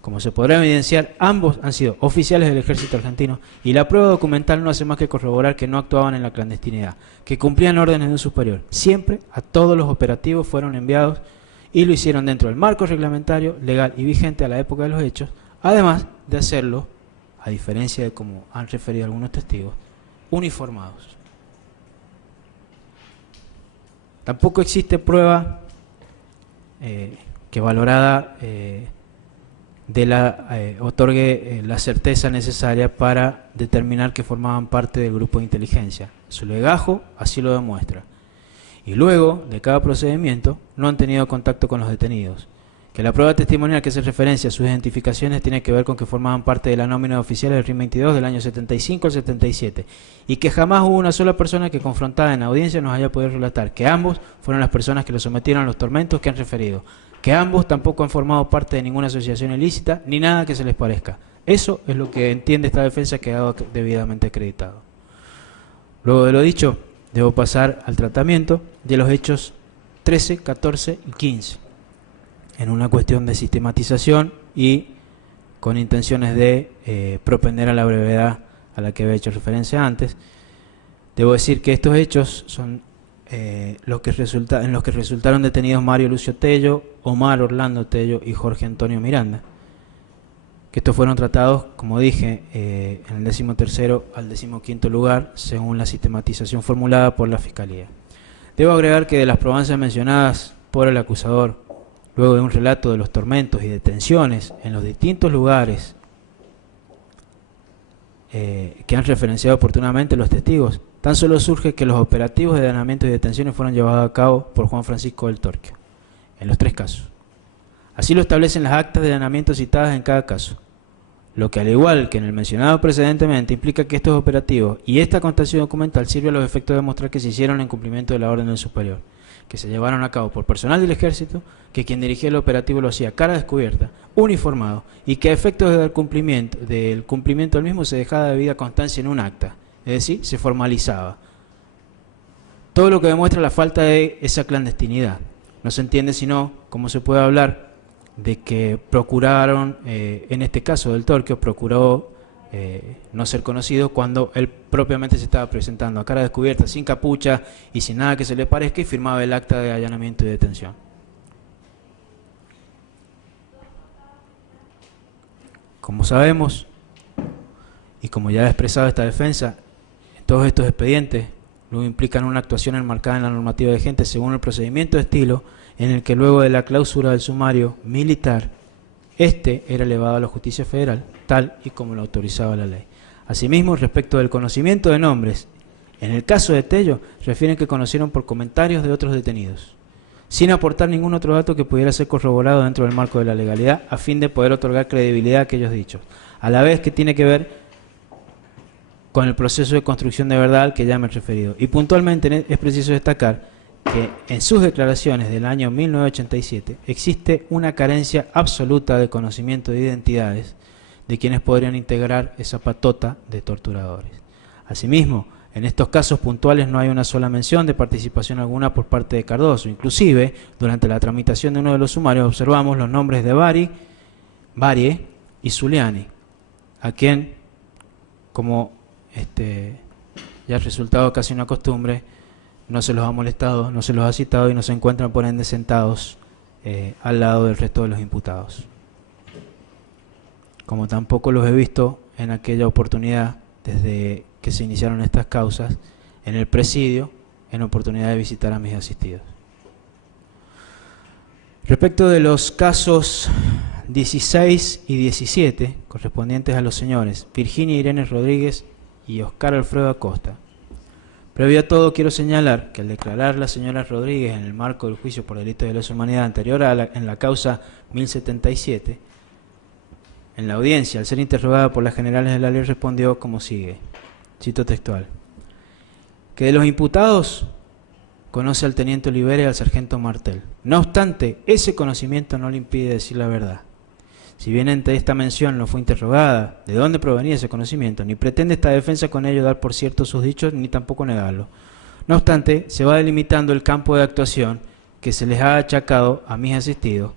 Como se podrá evidenciar, ambos han sido oficiales del ejército argentino y la prueba documental no hace más que corroborar que no actuaban en la clandestinidad, que cumplían órdenes de un superior. Siempre a todos los operativos fueron enviados y lo hicieron dentro del marco reglamentario, legal y vigente a la época de los hechos, además de hacerlo, a diferencia de como han referido algunos testigos, uniformados. Tampoco existe prueba que valorada otorgue la certeza necesaria para determinar que formaban parte del grupo de inteligencia. Su legajo así lo demuestra. Y luego de cada procedimiento no han tenido contacto con los detenidos. Que la prueba testimonial que hace referencia a sus identificaciones tiene que ver con que formaban parte de la nómina de oficiales del RIN 22 del año 75 al 77 y que jamás hubo una sola persona que confrontada en audiencia nos haya podido relatar que ambos fueron las personas que los sometieron a los tormentos que han referido, que ambos tampoco han formado parte de ninguna asociación ilícita ni nada que se les parezca. Eso es lo que entiende esta defensa, que ha quedado debidamente acreditado. Luego de lo dicho, debo pasar al tratamiento de los hechos 13, 14 y 15. En una cuestión de sistematización y con intenciones de propender a la brevedad a la que había hecho referencia antes, debo decir que estos hechos son en los que resultaron detenidos Mario Lucio Tello, Omar Orlando Tello y Jorge Antonio Miranda, que estos fueron tratados, como dije, en el 13º al 15º lugar, según la sistematización formulada por la Fiscalía. Debo agregar que de las probanzas mencionadas por el acusador, luego de un relato de los tormentos y detenciones en los distintos lugares que han referenciado oportunamente los testigos, tan solo surge que los operativos de allanamiento y detenciones fueron llevados a cabo por Juan Francisco Del Torquio. en los 3 casos. Así lo establecen las actas de allanamiento citadas en cada caso, lo que al igual que en el mencionado precedentemente implica que estos operativos y esta constancia documental sirve a los efectos de demostrar que se hicieron en cumplimiento de la orden del superior, que se llevaron a cabo por personal del ejército, que quien dirigía el operativo lo hacía cara descubierta, uniformado, y que a efectos del cumplimiento del mismo se dejaba debida constancia en un acta, es decir, se formalizaba. Todo lo que demuestra la falta de esa clandestinidad. No se entiende sino cómo se puede hablar de que procuraron, en este caso del Torquio, procuró no ser conocido cuando él propiamente se estaba presentando a cara descubierta, sin capucha y sin nada que se le parezca, y firmaba el acta de allanamiento y detención. Como sabemos, y como ya ha expresado esta defensa, todos estos expedientes luego implican una actuación enmarcada en la normativa vigente según el procedimiento de estilo, en el que luego de la clausura del sumario militar, este era elevado a la justicia federal, tal y como lo autorizaba la ley. Asimismo, respecto del conocimiento de nombres, en el caso de Tello, refieren que conocieron por comentarios de otros detenidos, sin aportar ningún otro dato que pudiera ser corroborado dentro del marco de la legalidad, a fin de poder otorgar credibilidad a aquellos dichos, a la vez que tiene que ver con el proceso de construcción de verdad al que ya me he referido. Y puntualmente es preciso destacar que en sus declaraciones del año 1987 existe una carencia absoluta de conocimiento de identidades de quienes podrían integrar esa patota de torturadores. Asimismo, en estos casos puntuales no hay una sola mención de participación alguna por parte de Cardoso. Inclusive, durante la tramitación de uno de los sumarios observamos los nombres de Barie y Zuliani, a quien, como ya ha resultado casi una costumbre, no se los ha molestado, no se los ha citado y no se encuentran por ende sentados al lado del resto de los imputados. Como tampoco los he visto en aquella oportunidad, desde que se iniciaron estas causas, en el presidio, en oportunidad de visitar a mis asistidos. Respecto de los casos 16 y 17, correspondientes a los señores Virginia Irene Rodríguez y Oscar Alfredo Acosta, previo a todo, quiero señalar que al declarar la señora Rodríguez en el marco del juicio por delitos de lesa humanidad anterior en la causa 1077, en la audiencia, al ser interrogada por las generales de la ley, respondió como sigue, cito textual, que de los imputados conoce al teniente Olivera y al sargento Martel. No obstante, ese conocimiento no le impide decir la verdad. Si bien ante esta mención no fue interrogada de dónde provenía ese conocimiento, ni pretende esta defensa con ello dar por cierto sus dichos, ni tampoco negarlo. No obstante, se va delimitando el campo de actuación que se les ha achacado a mis asistidos,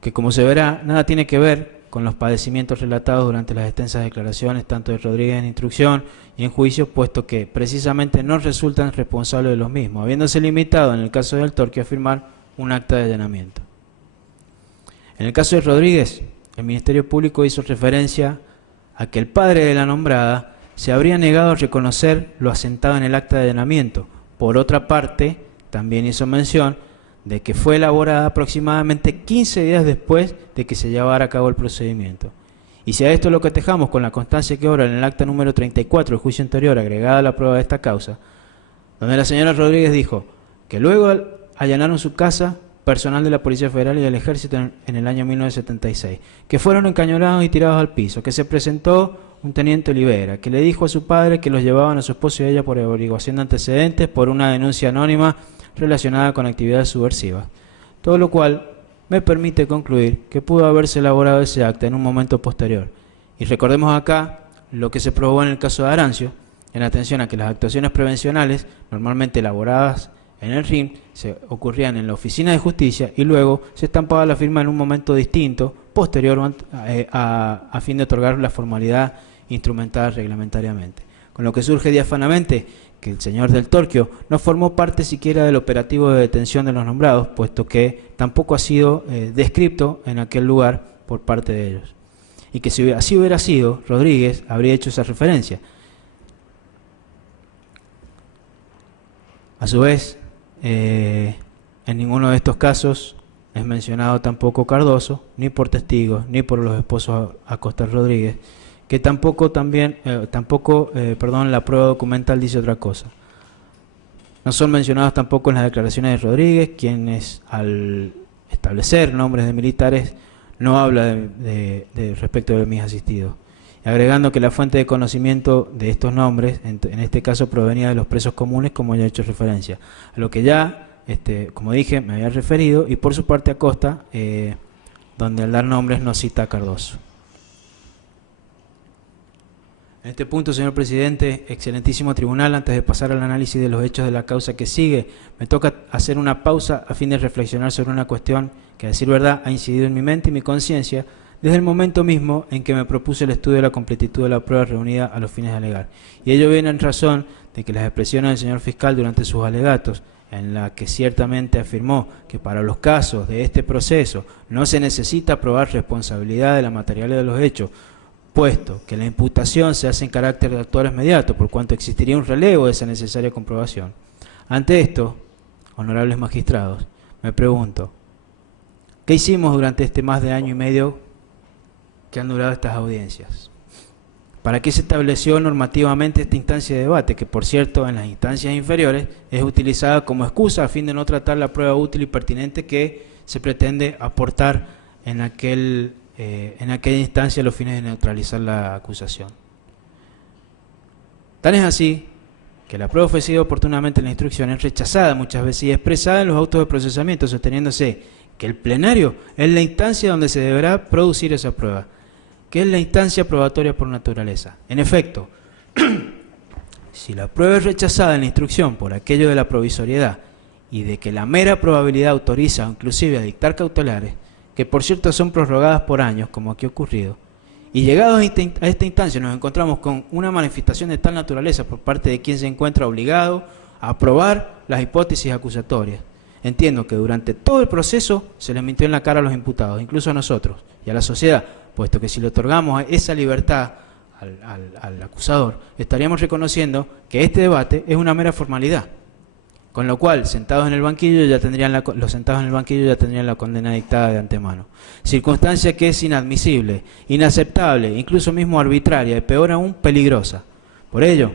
que como se verá, nada tiene que ver con los padecimientos relatados durante las extensas declaraciones, tanto de Rodríguez en instrucción y en juicio, puesto que precisamente no resultan responsables de los mismos, habiéndose limitado en el caso del Torquio a firmar un acta de allanamiento. En el caso de Rodríguez, el Ministerio Público hizo referencia a que el padre de la nombrada se habría negado a reconocer lo asentado en el acta de allanamiento. Por otra parte, también hizo mención de que fue elaborada aproximadamente 15 días después de que se llevara a cabo el procedimiento. Y si a esto lo cotejamos con la constancia que obra en el acta número 34 del juicio anterior agregada a la prueba de esta causa, donde la señora Rodríguez dijo que luego allanaron su casa personal de la Policía Federal y del Ejército en el año 1976, que fueron encañonados y tirados al piso, que se presentó un teniente Olivera, que le dijo a su padre que los llevaban a su esposo y a ella por averiguación de antecedentes por una denuncia anónima relacionada con actividades subversivas. Todo lo cual me permite concluir que pudo haberse elaborado ese acta en un momento posterior. Y recordemos acá lo que se probó en el caso de Arancio, en atención a que las actuaciones prevencionales, normalmente elaboradas en el RIM, se ocurrían en la oficina de justicia y luego se estampaba la firma en un momento distinto, posterior a fin de otorgar la formalidad instrumentada reglamentariamente. Con lo que surge diáfanamente que el señor del Torquio no formó parte siquiera del operativo de detención de los nombrados, puesto que tampoco ha sido descripto en aquel lugar por parte de ellos. Y que si así hubiera sido, Rodríguez habría hecho esa referencia. A su vez, en ninguno de estos casos es mencionado tampoco Cardoso, ni por testigos, ni por los esposos Acosta Rodríguez, que tampoco la prueba documental dice otra cosa. No son mencionados tampoco en las declaraciones de Rodríguez, quienes al establecer nombres de militares, no habla de respecto de mis asistidos. Agregando que la fuente de conocimiento de estos nombres, en este caso, provenía de los presos comunes, como ya he hecho referencia, a lo que ya, como dije, me había referido, y por su parte Acosta, donde al dar nombres no cita a Cardoso. En este punto, señor presidente, excelentísimo tribunal, antes de pasar al análisis de los hechos de la causa que sigue, me toca hacer una pausa a fin de reflexionar sobre una cuestión que, a decir verdad, ha incidido en mi mente y mi conciencia desde el momento mismo en que me propuse el estudio de la completitud de la prueba reunida a los fines de alegar. Y ello viene en razón de que las expresiones del señor fiscal durante sus alegatos, en la que ciertamente afirmó que para los casos de este proceso no se necesita probar responsabilidad de la materialidad de los hechos, puesto que la imputación se hace en carácter de actuales mediatos, por cuanto existiría un relevo de esa necesaria comprobación. Ante esto, honorables magistrados, me pregunto, ¿qué hicimos durante este más de año y medio que han durado estas audiencias? ¿Para qué se estableció normativamente esta instancia de debate, que por cierto en las instancias inferiores es utilizada como excusa a fin de no tratar la prueba útil y pertinente que se pretende aportar en aquella instancia a los fines de neutralizar la acusación? Tan es así que la prueba ofrecida oportunamente en la instrucción es rechazada muchas veces y expresada en los autos de procesamiento, sosteniéndose que el plenario es la instancia donde se deberá producir esa prueba, que es la instancia probatoria por naturaleza. En efecto, si la prueba es rechazada en la instrucción por aquello de la provisoriedad y de que la mera probabilidad autoriza inclusive a dictar cautelares, que por cierto son prorrogadas por años, como aquí ha ocurrido, y llegados a esta instancia nos encontramos con una manifestación de tal naturaleza por parte de quien se encuentra obligado a aprobar las hipótesis acusatorias, entiendo que durante todo el proceso se les mintió en la cara a los imputados, incluso a nosotros y a la sociedad, puesto que si le otorgamos esa libertad al acusador, estaríamos reconociendo que este debate es una mera formalidad, con lo cual los sentados en el banquillo ya tendrían la condena dictada de antemano. Circunstancia que es inadmisible, inaceptable, incluso mismo arbitraria y peor aún peligrosa. Por ello,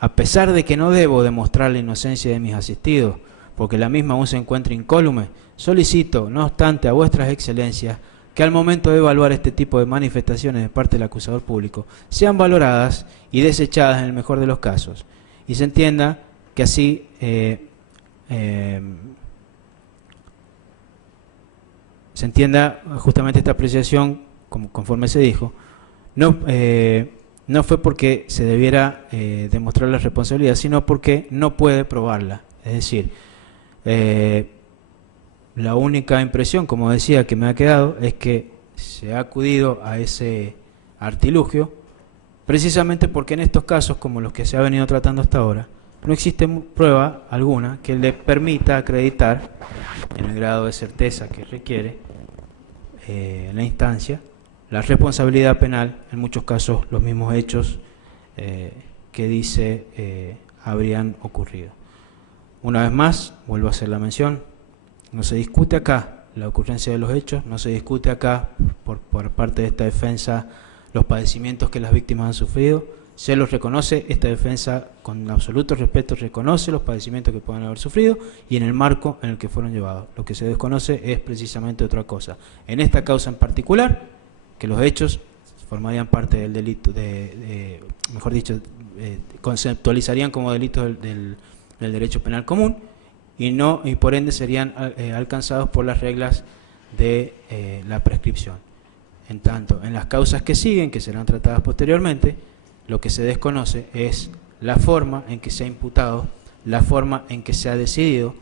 a pesar de que no debo demostrar la inocencia de mis asistidos, porque la misma aún se encuentra incólume, solicito, no obstante, a vuestras excelencias que al momento de evaluar este tipo de manifestaciones de parte del acusador público sean valoradas y desechadas en el mejor de los casos, y se entienda que así se entienda justamente esta apreciación, conforme se dijo, no fue porque se debiera demostrar la responsabilidad, sino porque no puede probarla. Es decir, la única impresión, como decía, que me ha quedado es que se ha acudido a ese artilugio precisamente porque en estos casos, como los que se ha venido tratando hasta ahora, no existe prueba alguna que le permita acreditar, en el grado de certeza que requiere la instancia, la responsabilidad penal, en muchos casos los mismos hechos que dice habrían ocurrido. Una vez más, vuelvo a hacer la mención, no se discute acá la ocurrencia de los hechos, no se discute acá por parte de esta defensa los padecimientos que las víctimas han sufrido, se los reconoce, esta defensa con absoluto respeto reconoce los padecimientos que puedan haber sufrido y en el marco en el que fueron llevados. Lo que se desconoce es precisamente otra cosa. En esta causa en particular, que los hechos formarían parte del delito, mejor dicho, conceptualizarían como delitos del derecho penal común y por ende serían alcanzados por las reglas de la prescripción. En tanto, en las causas que siguen, que serán tratadas posteriormente, lo que se desconoce es la forma en que se ha imputado, la forma en que se ha decidido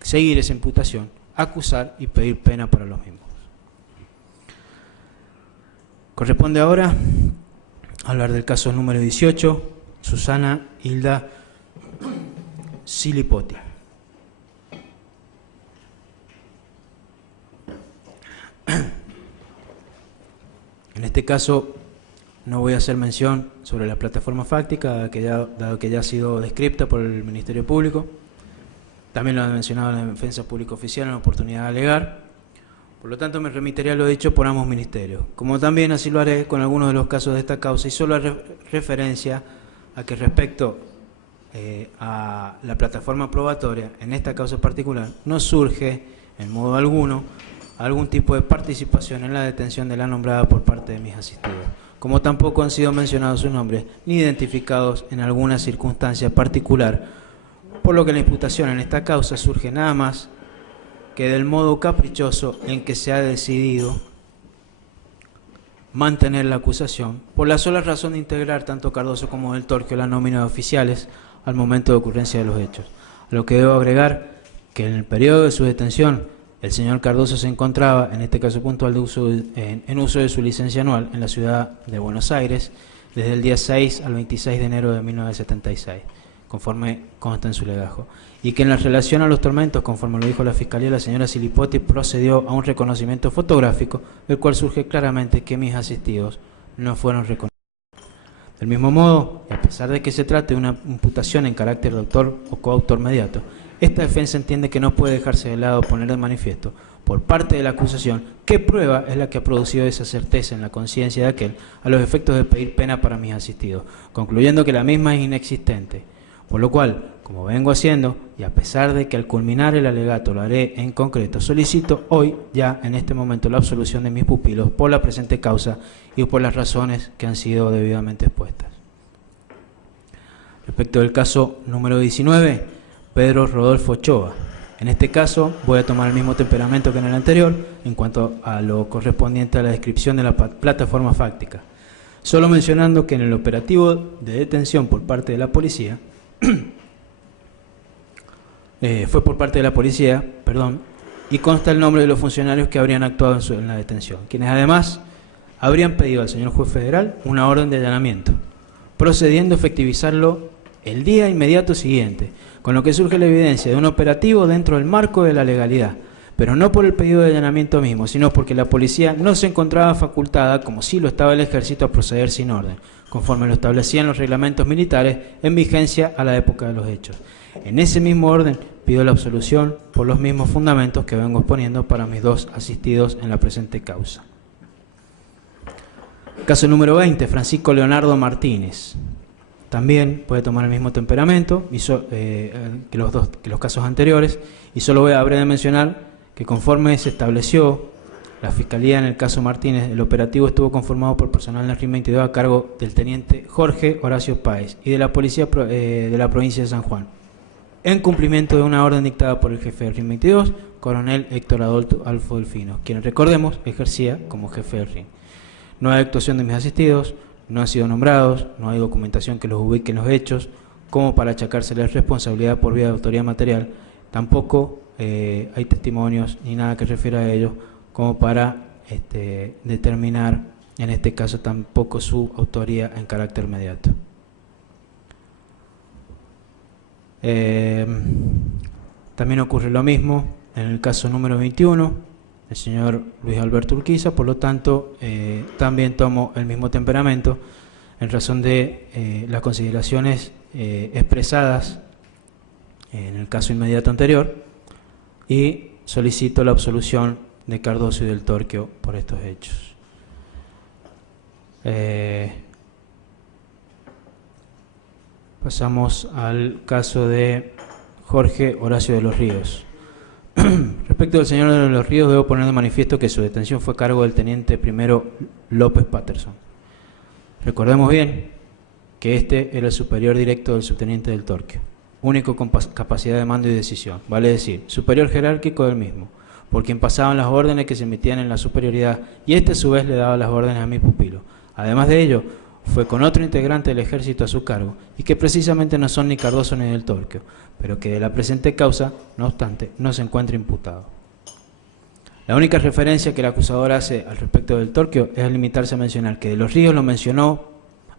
seguir esa imputación, acusar y pedir pena para los mismos. Corresponde ahora hablar del caso número 18, Susana Hilda Silipoti. En este caso no voy a hacer mención sobre la plataforma fáctica, dado que ya ha sido descripta por el Ministerio Público. También lo ha mencionado la defensa pública oficial en la oportunidad de alegar. Por lo tanto, me remitiría a lo dicho por ambos ministerios. Como también así lo haré con algunos de los casos de esta causa, y solo referencia a que respecto a la plataforma probatoria, en esta causa particular, no surge en modo alguno, algún tipo de participación en la detención de la nombrada por parte de mis asistidos, como tampoco han sido mencionados sus nombres ni identificados en alguna circunstancia particular, por lo que la imputación en esta causa surge nada más que del modo caprichoso en que se ha decidido mantener la acusación, por la sola razón de integrar tanto Cardoso como Del Torquio la nómina de oficiales al momento de ocurrencia de los hechos. A lo que debo agregar que en el periodo de su detención, el señor Cardoso se encontraba, en este caso puntual, en uso de su licencia anual en la ciudad de Buenos Aires, desde el día 6 al 26 de enero de 1976, conforme consta en su legajo, y que en la relación a los tormentos, conforme lo dijo la Fiscalía, la señora Silipotti procedió a un reconocimiento fotográfico, del cual surge claramente que mis asistidos no fueron reconocidos. Del mismo modo, y a pesar de que se trate de una imputación en carácter de autor o coautor mediato, esta defensa entiende que no puede dejarse de lado poner de manifiesto, por parte de la acusación, qué prueba es la que ha producido esa certeza en la conciencia de aquel a los efectos de pedir pena para mis asistidos, concluyendo que la misma es inexistente. Por lo cual, como vengo haciendo, y a pesar de que al culminar el alegato lo haré en concreto, solicito hoy, ya en este momento, la absolución de mis pupilos por la presente causa y por las razones que han sido debidamente expuestas. Respecto del caso número 19, Pedro Rodolfo Ochoa. En este caso voy a tomar el mismo temperamento que en el anterior en cuanto a lo correspondiente a la descripción de la plataforma fáctica, solo mencionando que en el operativo de detención por parte de la policía, fue por parte de la policía, y consta el nombre de los funcionarios que habrían actuado en la detención, quienes además habrían pedido al señor juez federal una orden de allanamiento, procediendo a efectivizarlo el día inmediato siguiente, con lo que surge la evidencia de un operativo dentro del marco de la legalidad, pero no por el pedido de allanamiento mismo, sino porque la policía no se encontraba facultada, como sí lo estaba el ejército, a proceder sin orden, conforme lo establecían los reglamentos militares en vigencia a la época de los hechos. En ese mismo orden pido la absolución por los mismos fundamentos que vengo exponiendo para mis dos asistidos en la presente causa. Caso número 20, Francisco Leonardo Martínez. También puede tomar el mismo temperamento que los casos anteriores, y solo voy a breve mencionar que conforme se estableció la Fiscalía en el caso Martínez, el operativo estuvo conformado por personal del RIM 22 a cargo del teniente Jorge Horacio Páez y de la Policía de la provincia de San Juan, en cumplimiento de una orden dictada por el jefe del RIM 22, coronel Héctor Adolfo Delfino, quien, recordemos, ejercía como jefe del RIM. No hay actuación de mis asistidos, no han sido nombrados, no hay documentación que los ubique en los hechos, como para achacárseles responsabilidad por vía de autoría material, tampoco hay testimonios ni nada que refiera a ellos, como para determinar, en este caso, tampoco su autoría en carácter inmediato. También ocurre lo mismo en el caso número 21, el señor Luis Alberto Urquiza, por lo tanto, también tomo el mismo temperamento en razón de las consideraciones expresadas en el caso inmediato anterior, y solicito la absolución de Cardoso y del Torquio por estos hechos. Pasamos al caso de Jorge Horacio de los Ríos. Respecto del señor de los Ríos, debo poner de manifiesto que su detención fue a cargo del teniente primero López Patterson. Recordemos bien que este era el superior directo del subteniente del Torquio, único con capacidad de mando y decisión, vale decir, superior jerárquico del mismo, por quien pasaban las órdenes que se emitían en la superioridad, y este a su vez le daba las órdenes a mi pupilo. Además de ello, fue con otro integrante del ejército a su cargo, y que precisamente no son ni Cardoso ni del Torquio, pero que de la presente causa, no obstante, no se encuentra imputado. La única referencia que el acusador hace al respecto del Torquio es limitarse a mencionar que de los Ríos lo mencionó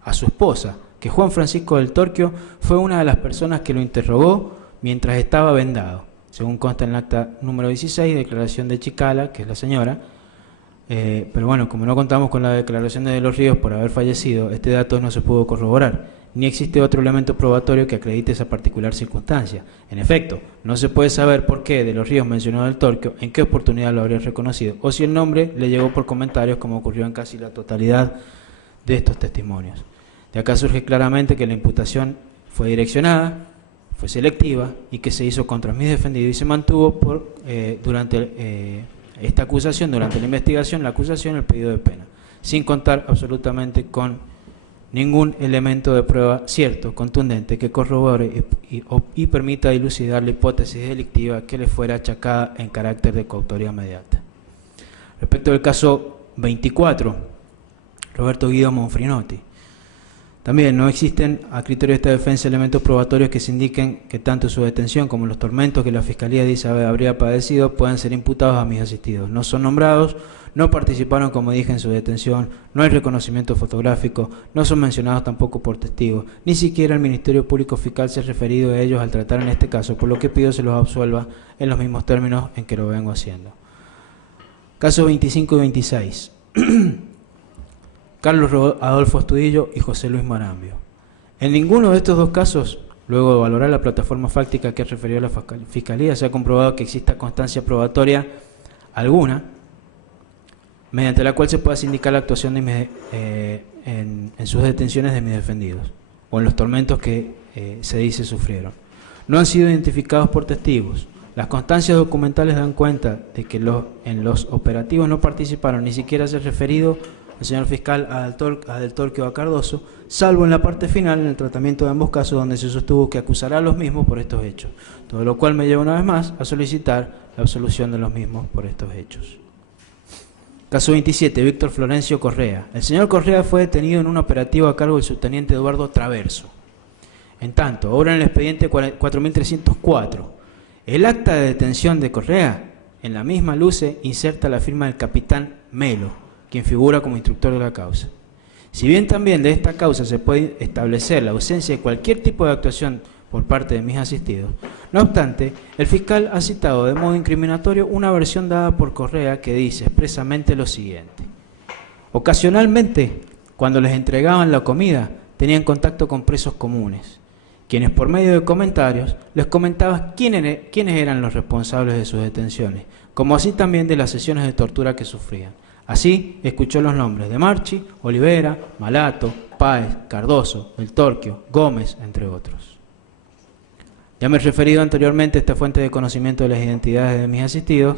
a su esposa, que Juan Francisco del Torquio fue una de las personas que lo interrogó mientras estaba vendado, según consta en el acta número 16, declaración de Chicala, que es la señora. Pero bueno, como no contamos con la declaración de los Ríos por haber fallecido, este dato no se pudo corroborar, ni existe otro elemento probatorio que acredite esa particular circunstancia. En efecto, no se puede saber por qué de los Ríos mencionó del Torquio, en qué oportunidad lo habría reconocido, o si el nombre le llegó por comentarios, como ocurrió en casi la totalidad de estos testimonios. De acá surge claramente que la imputación fue direccionada, fue selectiva y que se hizo contra mis defendidos y se mantuvo durante esta acusación, durante la investigación, la acusación, el pedido de pena, sin contar absolutamente con ningún elemento de prueba cierto, contundente, que corrobore y permita dilucidar la hipótesis delictiva que le fuera achacada en carácter de coautoría inmediata. Respecto al caso 24, Roberto Guido Monfrinotti, también no existen a criterio de esta defensa elementos probatorios que se indiquen que tanto su detención como los tormentos que la Fiscalía dice habría padecido puedan ser imputados a mis asistidos. No son nombrados, no participaron, como dije, en su detención, no hay reconocimiento fotográfico, no son mencionados tampoco por testigos, ni siquiera el Ministerio Público Fiscal se ha referido a ellos al tratar en este caso, por lo que pido se los absuelva en los mismos términos en que lo vengo haciendo. Casos 25 y 26. Carlos Adolfo Astudillo y José Luis Marambio. En ninguno de estos dos casos, luego de valorar la plataforma fáctica que refirió la Fiscalía, se ha comprobado que exista constancia probatoria alguna mediante la cual se pueda sindicar la actuación en sus detenciones de mis defendidos o en los tormentos que se dice sufrieron. No han sido identificados por testigos. Las constancias documentales dan cuenta de que en los operativos no participaron, ni siquiera se ha referido el señor fiscal a Del Torque o a Cardoso, salvo en la parte final, en el tratamiento de ambos casos, donde se sostuvo que acusará a los mismos por estos hechos, todo lo cual me lleva una vez más a solicitar la absolución de los mismos por estos hechos. Caso 27, Víctor Florencio Correa. El señor Correa fue detenido en un operativo a cargo del subteniente Eduardo Traverso. En tanto, obra en el expediente 4304. El acta de detención de Correa, en la misma luce, inserta la firma del capitán Melo, quien figura como instructor de la causa. Si bien también de esta causa se puede establecer la ausencia de cualquier tipo de actuación por parte de mis asistidos, no obstante, el fiscal ha citado de modo incriminatorio una versión dada por Correa que dice expresamente lo siguiente: ocasionalmente, cuando les entregaban la comida, tenían contacto con presos comunes, quienes por medio de comentarios les comentaban quiénes eran los responsables de sus detenciones, como así también de las sesiones de tortura que sufrían. Así escuchó los nombres de Marchi, Olivera, Malato, Páez, Cardoso, Del Torquio, Gómez, entre otros. Ya me he referido anteriormente a esta fuente de conocimiento de las identidades de mis asistidos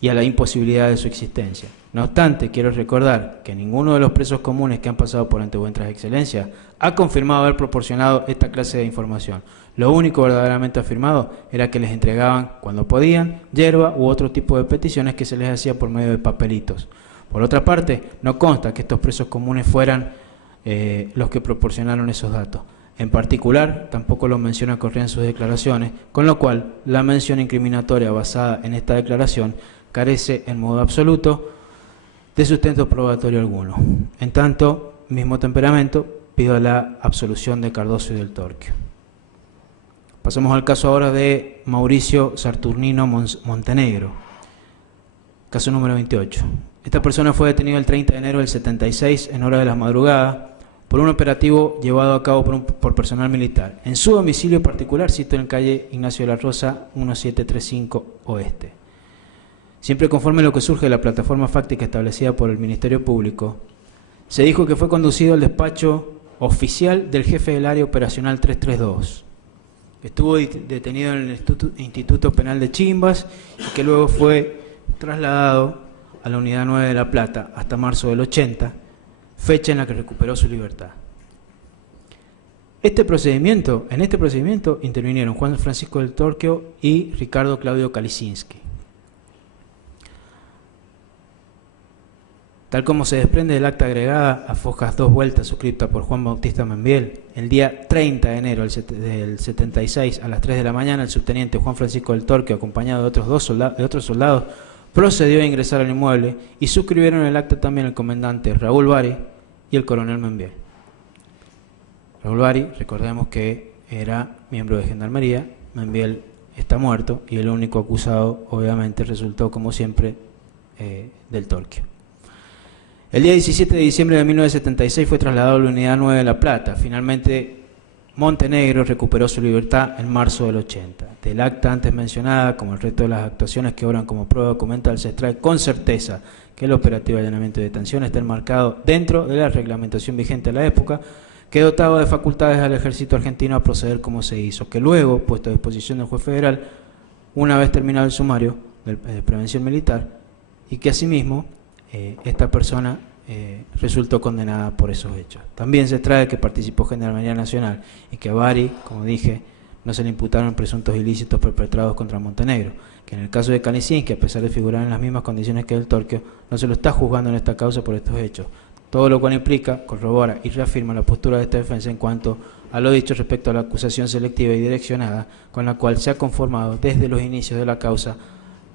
y a la imposibilidad de su existencia. No obstante, quiero recordar que ninguno de los presos comunes que han pasado por ante vuestras excelencias ha confirmado haber proporcionado esta clase de información. Lo único verdaderamente afirmado era que les entregaban, cuando podían, hierba u otro tipo de peticiones que se les hacía por medio de papelitos. Por otra parte, no consta que estos presos comunes fueran los que proporcionaron esos datos. En particular, tampoco lo menciona Correa en sus declaraciones, con lo cual la mención incriminatoria basada en esta declaración carece en modo absoluto de sustento probatorio alguno. En tanto, mismo temperamento, pido la absolución de Cardoso y Del Torquio. Pasamos al caso ahora de Mauricio Saturnino Montenegro. Caso número 28. Esta persona fue detenida el 30 de enero del 76 en hora de la madrugada por un operativo llevado a cabo por personal militar. En su domicilio particular, cito en calle Ignacio de la Rosa, 1735 Oeste. Siempre conforme a lo que surge de la plataforma fáctica establecida por el Ministerio Público, se dijo que fue conducido al despacho oficial del jefe del área operacional 332. Estuvo detenido en el Instituto Penal de Chimbas y que luego fue trasladado a la Unidad 9 de La Plata hasta marzo del 80, fecha en la que recuperó su libertad. En este procedimiento intervinieron Juan Francisco Del Torquio y Ricardo Claudio Kalisinski. Tal como se desprende del acta agregada a fojas 2 vueltas suscrita por Juan Bautista Membiel, el día 30 de enero del 76 a las 3 de la mañana, el subteniente Juan Francisco Del Torquio, acompañado de otros soldados, procedió a ingresar al inmueble y suscribieron el acta también el comandante Raúl Bari y el coronel Membiel. Raúl Bari, recordemos que era miembro de Gendarmería, Membiel está muerto y el único acusado obviamente resultó, como siempre, Del Torquio. El día 17 de diciembre de 1976 fue trasladado a la Unidad 9 de La Plata. Finalmente, Montenegro recuperó su libertad en marzo del 80. Del acta antes mencionada, como el resto de las actuaciones que obran como prueba documental, se extrae con certeza que el operativo de allanamiento y detención está enmarcado dentro de la reglamentación vigente a la época, que dotaba de facultades al ejército argentino a proceder como se hizo, que luego, puesto a disposición del juez federal, una vez terminado el sumario de prevención militar, y que asimismo esta persona resultó condenada por esos hechos. También se extrae que participó Gendarmería Nacional y que a Bari, como dije, no se le imputaron presuntos ilícitos perpetrados contra Montenegro, que en el caso de Kalisinski, a pesar de figurar en las mismas condiciones que el Torquio, no se lo está juzgando en esta causa por estos hechos, todo lo cual implica, corrobora y reafirma la postura de esta defensa en cuanto a lo dicho respecto a la acusación selectiva y direccionada con la cual se ha conformado desde los inicios de la causa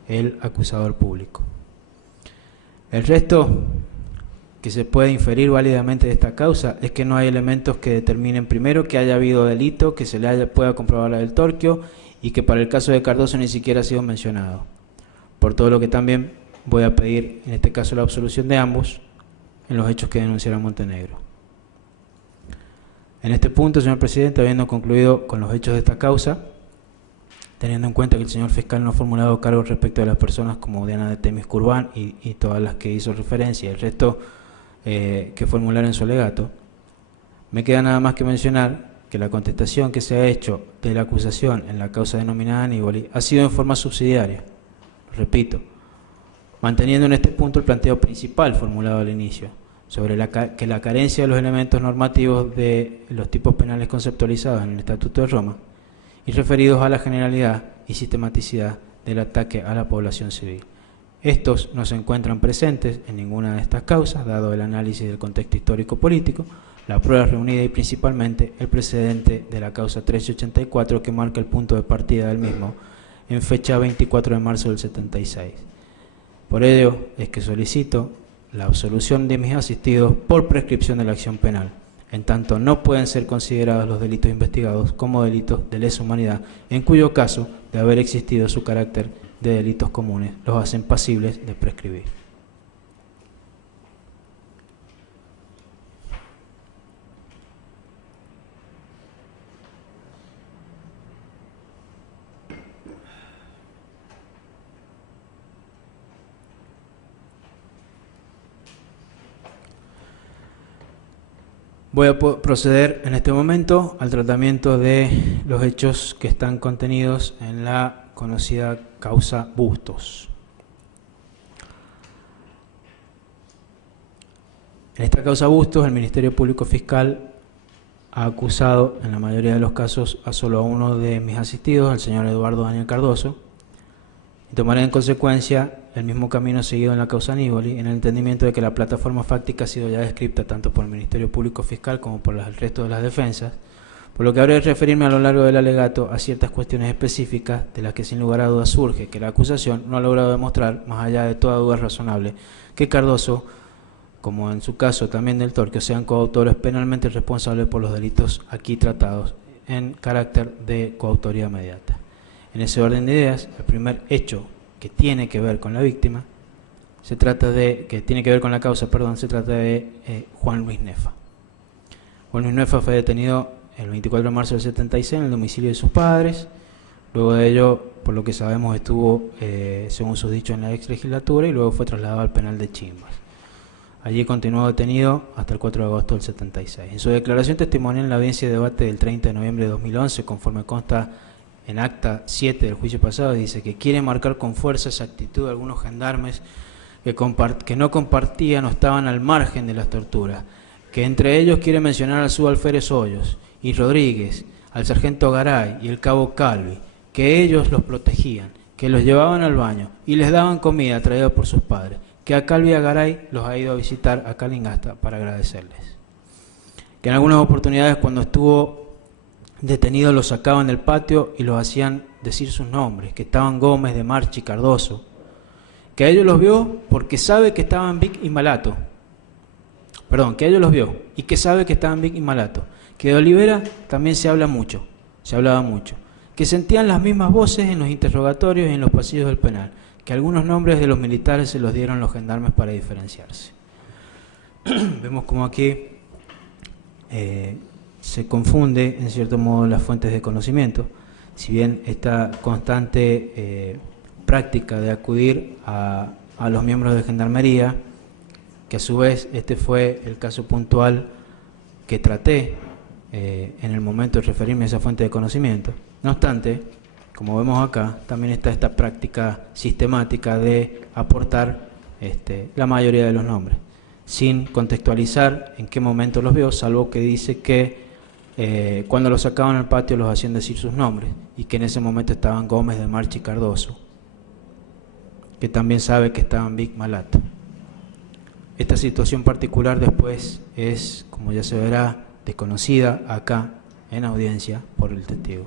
el acusador público. El resto que se puede inferir válidamente de esta causa es que no hay elementos que determinen primero que haya habido delito, que se le pueda comprobar la del Torquio y que para el caso de Cardoso ni siquiera ha sido mencionado. Por todo lo que también voy a pedir en este caso la absolución de ambos en los hechos que denunciaron Montenegro. En este punto, señor presidente, habiendo concluido con los hechos de esta causa, teniendo en cuenta que el señor fiscal no ha formulado cargos respecto de las personas como Diana de Temis Curbán y todas las que hizo referencia, y el resto que formularon en su alegato, me queda nada más que mencionar que la contestación que se ha hecho de la acusación en la causa denominada Nívoli ha sido en forma subsidiaria, repito, manteniendo en este punto el planteo principal formulado al inicio, sobre que la carencia de los elementos normativos de los tipos penales conceptualizados en el Estatuto de Roma y referidos a la generalidad y sistematicidad del ataque a la población civil. Estos no se encuentran presentes en ninguna de estas causas, dado el análisis del contexto histórico-político, la prueba reunida y principalmente el precedente de la causa 1384 que marca el punto de partida del mismo en fecha 24 de marzo del 76. Por ello es que solicito la absolución de mis asistidos por prescripción de la acción penal, en tanto no pueden ser considerados los delitos investigados como delitos de lesa humanidad, en cuyo caso, de haber existido su carácter de delitos comunes, los hacen pasibles de prescribir. Voy a proceder en este momento al tratamiento de los hechos que están contenidos en la conocida causa Bustos. En esta causa Bustos, el Ministerio Público Fiscal ha acusado, en la mayoría de los casos, a solo uno de mis asistidos, al señor Eduardo Daniel Cardoso, y tomaré en consecuencia el mismo camino seguido en la causa Nívoli, en el entendimiento de que la plataforma fáctica ha sido ya descripta tanto por el Ministerio Público Fiscal como por el resto de las defensas, por lo que habré de referirme a lo largo del alegato a ciertas cuestiones específicas de las que sin lugar a dudas surge que la acusación no ha logrado demostrar, más allá de toda duda razonable, que Cardoso, como en su caso también del Torquio, sean coautores penalmente responsables por los delitos aquí tratados en carácter de coautoría inmediata. En ese orden de ideas, el primer hecho que tiene que ver con la víctima, se trata de Juan Luis Nefa. Juan Luis Nefa fue detenido el 24 de marzo del 76 en el domicilio de sus padres. Luego de ello, por lo que sabemos, estuvo, según sus dichos, en la ex legislatura y luego fue trasladado al penal de Chimbas. Allí continuó detenido hasta el 4 de agosto del 76. En su declaración testimonial en la audiencia de debate del 30 de noviembre de 2011, conforme consta en acta 7 del juicio pasado, dice que quiere marcar con fuerza esa actitud de algunos gendarmes que no compartían o estaban al margen de las torturas, que entre ellos quiere mencionar al subalférez Hoyos y Rodríguez, al sargento Garay y el cabo Calvi, que ellos los protegían, que los llevaban al baño y les daban comida traída por sus padres, que a Calvi y a Garay los ha ido a visitar a Calingasta para agradecerles. Que en algunas oportunidades cuando estuvo detenido los sacaban del patio y los hacían decir sus nombres, que estaban Gómez, de Marchi, Cardoso, que a ellos los vio porque sabe que estaban Vic y Malato, que ellos los vio y que sabe que estaban Vic y Malato, que de Olivera también se hablaba mucho, que sentían las mismas voces en los interrogatorios y en los pasillos del penal, que algunos nombres de los militares se los dieron los gendarmes para diferenciarse. Vemos como aquí se confunde en cierto modo las fuentes de conocimiento, si bien esta constante práctica de acudir a los miembros de Gendarmería, que a su vez este fue el caso puntual que traté en el momento de referirme a esa fuente de conocimiento. No obstante, como vemos acá, también está esta práctica sistemática de aportar la mayoría de los nombres, sin contextualizar en qué momento los vio, salvo que dice que cuando los sacaban al patio los hacían decir sus nombres, y que en ese momento estaban Gómez, de Marchi y Cardoso, que también sabe que estaban Vic Malato. Esta situación particular después es, como ya se verá, desconocida acá en audiencia por el testigo.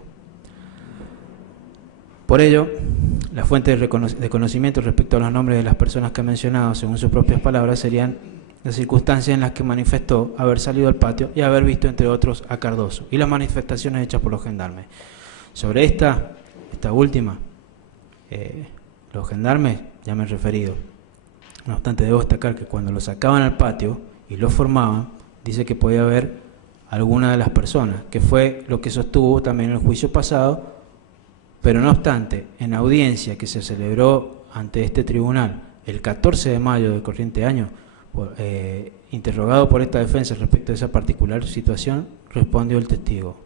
Por ello, las fuentes de conocimiento respecto a los nombres de las personas que ha mencionado, según sus propias palabras, serían las circunstancias en las que manifestó haber salido al patio y haber visto, entre otros, a Cardoso, y las manifestaciones hechas por los gendarmes. Sobre esta última, los gendarmes ya me he referido. No obstante, debo destacar que cuando lo sacaban al patio y lo formaban, dice que podía ver alguna de las personas, que fue lo que sostuvo también en el juicio pasado, pero no obstante, en audiencia que se celebró ante este tribunal el 14 de mayo del corriente año, interrogado por esta defensa respecto a esa particular situación, respondió el testigo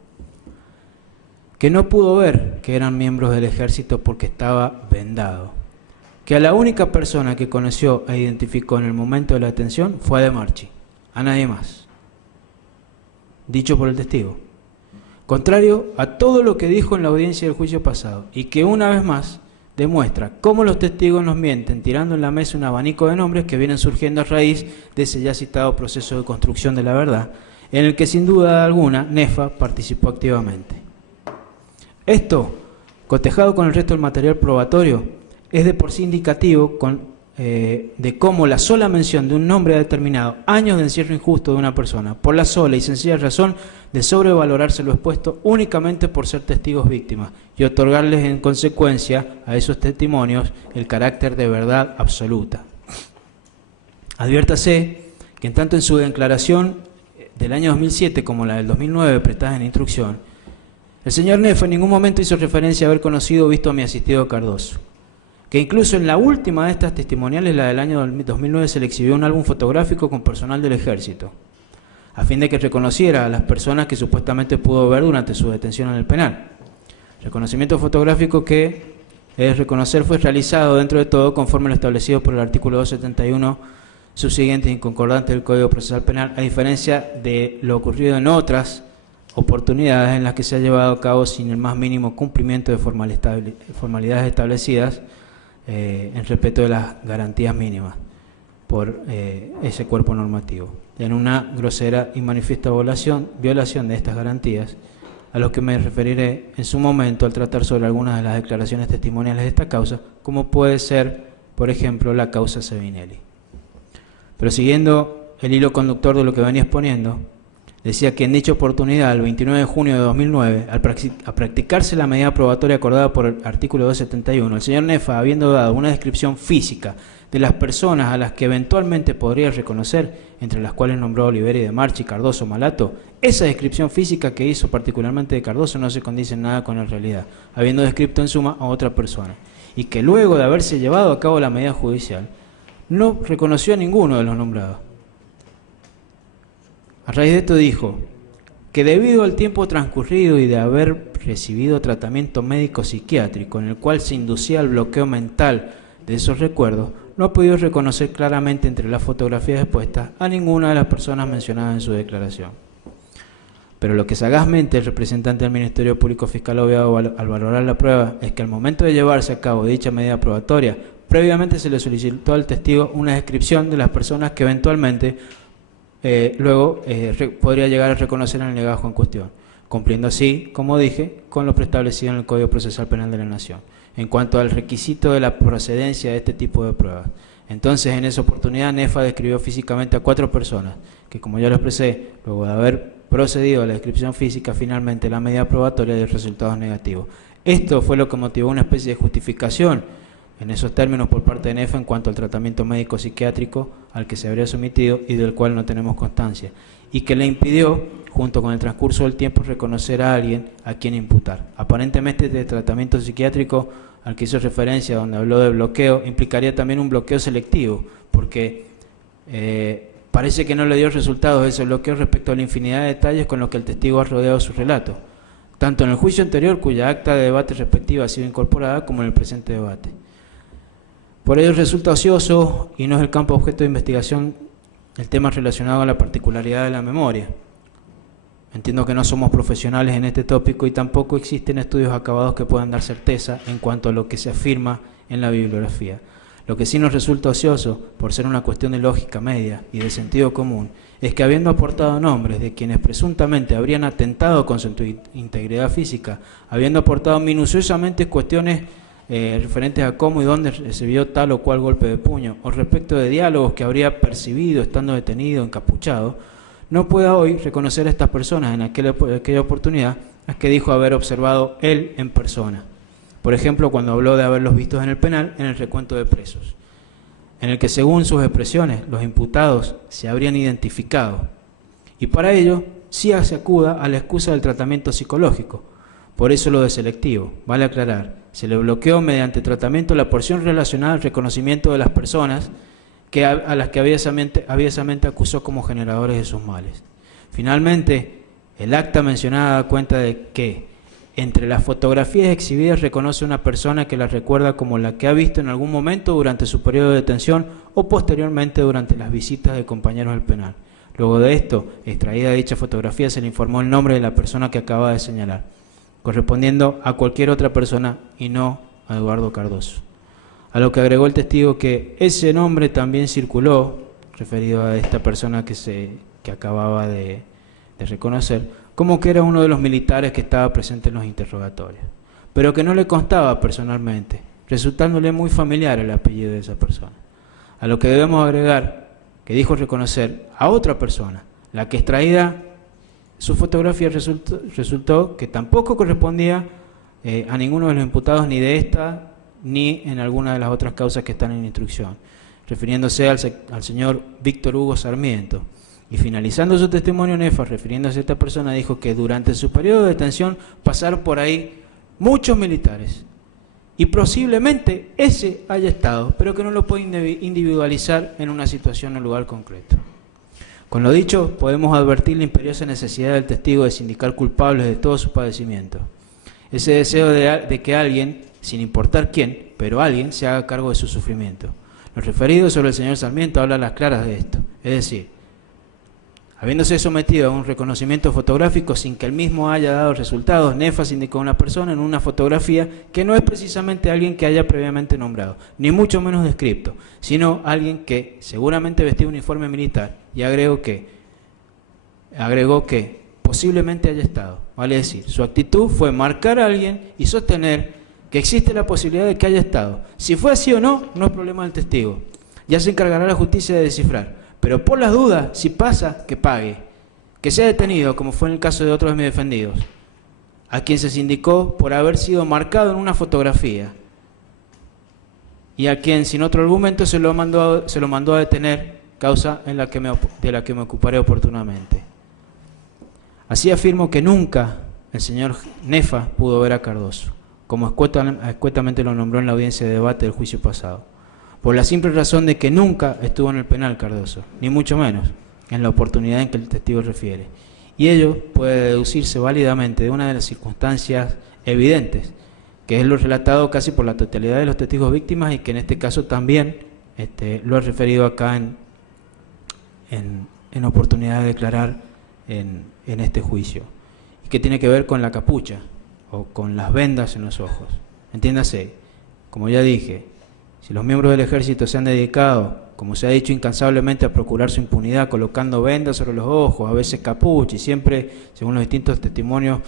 que no pudo ver que eran miembros del ejército porque estaba vendado, que a la única persona que conoció e identificó en el momento de la detención fue a De Marchi, a nadie más. Dicho por el testigo, contrario a todo lo que dijo en la audiencia del juicio pasado, y que una vez más demuestra cómo los testigos nos mienten, tirando en la mesa un abanico de nombres que vienen surgiendo a raíz de ese ya citado proceso de construcción de la verdad, en el que sin duda alguna Nefa participó activamente. Esto, cotejado con el resto del material probatorio, es de por sí indicativo de cómo la sola mención de un nombre determinado, años de encierro injusto de una persona, por la sola y sencilla razón de sobrevalorarse lo expuesto únicamente por ser testigos víctimas y otorgarles en consecuencia a esos testimonios el carácter de verdad absoluta. Adviértase que en tanto en su declaración del año 2007 como la del 2009 prestada en instrucción, el señor Nefa en ningún momento hizo referencia a haber conocido o visto a mi asistido Cardoso, que incluso en la última de estas testimoniales, la del año 2009, se le exhibió un álbum fotográfico con personal del ejército, a fin de que reconociera a las personas que supuestamente pudo ver durante su detención en el penal. Reconocimiento fotográfico que, es reconocer, fue realizado dentro de todo conforme lo establecido por el artículo 271 subsiguiente y concordante del Código Procesal Penal, a diferencia de lo ocurrido en otras oportunidades en las que se ha llevado a cabo sin el más mínimo cumplimiento de formalidades establecidas en respeto de las garantías mínimas por ese cuerpo normativo, en una grosera y manifiesta violación de estas garantías, a los que me referiré en su momento al tratar sobre algunas de las declaraciones testimoniales de esta causa, como puede ser, por ejemplo, la causa Sebinelli. Pero siguiendo el hilo conductor de lo que venía exponiendo, decía que en dicha oportunidad, el 29 de junio de 2009, al practicarse la medida probatoria acordada por el artículo 271, el señor Nefa, habiendo dado una descripción física de las personas a las que eventualmente podría reconocer, entre las cuales nombró Oliveri, De Marchi, Cardoso, Malato, esa descripción física que hizo particularmente de Cardoso no se condice en nada con la realidad, habiendo descrito en suma a otra persona, y que luego de haberse llevado a cabo la medida judicial, no reconoció a ninguno de los nombrados. A raíz de esto dijo que debido al tiempo transcurrido y de haber recibido tratamiento médico psiquiátrico en el cual se inducía el bloqueo mental de esos recuerdos, no ha podido reconocer claramente entre las fotografías expuestas a ninguna de las personas mencionadas en su declaración. Pero lo que sagazmente el representante del Ministerio Público Fiscal ha obviado al valorar la prueba es que al momento de llevarse a cabo dicha medida probatoria, previamente se le solicitó al testigo una descripción de las personas que eventualmente luego podría llegar a reconocer en el legajo en cuestión, cumpliendo así, como dije, con lo preestablecido en el Código Procesal Penal de la Nación, en cuanto al requisito de la procedencia de este tipo de pruebas. Entonces, en esa oportunidad, Nefa describió físicamente a 4 personas, que como ya lo expresé, luego de haber procedido a la descripción física, finalmente la medida probatoria dio resultados negativos. Esto fue lo que motivó una especie de justificación en esos términos por parte de Nefa en cuanto al tratamiento médico psiquiátrico al que se habría sometido y del cual no tenemos constancia, y que le impidió, junto con el transcurso del tiempo, reconocer a alguien a quien imputar. Aparentemente, este tratamiento psiquiátrico al que hizo referencia, donde habló de bloqueo, implicaría también un bloqueo selectivo, porque Parece que no le dio resultados ese bloqueo respecto a la infinidad de detalles con los que el testigo ha rodeado su relato, tanto en el juicio anterior, cuya acta de debate respectiva ha sido incorporada, como en el presente debate. Por ello resulta ocioso y no es el campo objeto de investigación el tema relacionado a la particularidad de la memoria. Entiendo que no somos profesionales en este tópico y tampoco existen estudios acabados que puedan dar certeza en cuanto a lo que se afirma en la bibliografía. Lo que sí nos resulta ocioso, por ser una cuestión de lógica media y de sentido común, es que habiendo aportado nombres de quienes presuntamente habrían atentado con su integridad física, habiendo aportado minuciosamente cuestiones referentes a cómo y dónde recibió tal o cual golpe de puño, o respecto de diálogos que habría percibido estando detenido, encapuchado, no pueda hoy reconocer a estas personas en aquella oportunidad a que dijo haber observado él en persona. Por ejemplo, cuando habló de haberlos visto en el penal en el recuento de presos, en el que según sus expresiones los imputados se habrían identificado. Y para ello sí se acuda a la excusa del tratamiento psicológico. Por eso lo de selectivo, vale aclarar, se le bloqueó mediante tratamiento la porción relacionada al reconocimiento de las personas a las que aviesamente acusó como generadores de sus males. Finalmente, el acta mencionada da cuenta de que entre las fotografías exhibidas reconoce una persona que la recuerda como la que ha visto en algún momento durante su periodo de detención o posteriormente durante las visitas de compañeros al penal. Luego de esto, extraída de dicha fotografía, se le informó el nombre de la persona que acaba de señalar, correspondiendo a cualquier otra persona y no a Eduardo Cardoso. A lo que agregó el testigo que ese nombre también circuló, referido a esta persona que acababa de reconocer, como que era uno de los militares que estaba presente en los interrogatorios, pero que no le constaba personalmente, resultándole muy familiar el apellido de esa persona. A lo que debemos agregar que dijo reconocer a otra persona, la que extraída su fotografía resultó que tampoco correspondía a ninguno de los imputados ni de esta ni en alguna de las otras causas que están en instrucción, refiriéndose al señor Víctor Hugo Sarmiento. Y finalizando su testimonio, Nefa, refiriéndose a esta persona, dijo que durante su periodo de detención pasaron por ahí muchos militares y posiblemente ese haya estado, pero que no lo puede individualizar en una situación o lugar concreto. Con lo dicho, podemos advertir la imperiosa necesidad del testigo de sindicar culpables de todo su padecimiento. Ese deseo de que alguien, sin importar quién, pero alguien, se haga cargo de su sufrimiento. Lo referido sobre el señor Sarmiento habla a las claras de esto, es decir, habiéndose sometido a un reconocimiento fotográfico sin que él mismo haya dado resultados, Nefa indicó a una persona en una fotografía que no es precisamente alguien que haya previamente nombrado, ni mucho menos descrito, sino alguien que seguramente vestía un uniforme militar, y agregó que posiblemente haya estado. Vale decir, su actitud fue marcar a alguien y sostener que existe la posibilidad de que haya estado. Si fue así o no, no es problema del testigo. Ya se encargará la justicia de descifrar. Pero por las dudas, si pasa, que pague, que sea detenido, como fue en el caso de otros de mis defendidos, a quien se sindicó por haber sido marcado en una fotografía, y a quien sin otro argumento se lo mandó a detener, causa de la que me ocuparé oportunamente. Así afirmo que nunca el señor Nefa pudo ver a Cardoso, como escuetamente lo nombró en la audiencia de debate del juicio pasado, por la simple razón de que nunca estuvo en el penal Cardoso, ni mucho menos en la oportunidad en que el testigo refiere. Y ello puede deducirse válidamente de una de las circunstancias evidentes, que es lo relatado casi por la totalidad de los testigos víctimas y que en este caso también lo he referido acá en oportunidad de declarar en este juicio, y que tiene que ver con la capucha o con las vendas en los ojos. Entiéndase, como ya dije, si los miembros del ejército se han dedicado, como se ha dicho incansablemente, a procurar su impunidad colocando vendas sobre los ojos, a veces capucha, y siempre, según los distintos testimonios,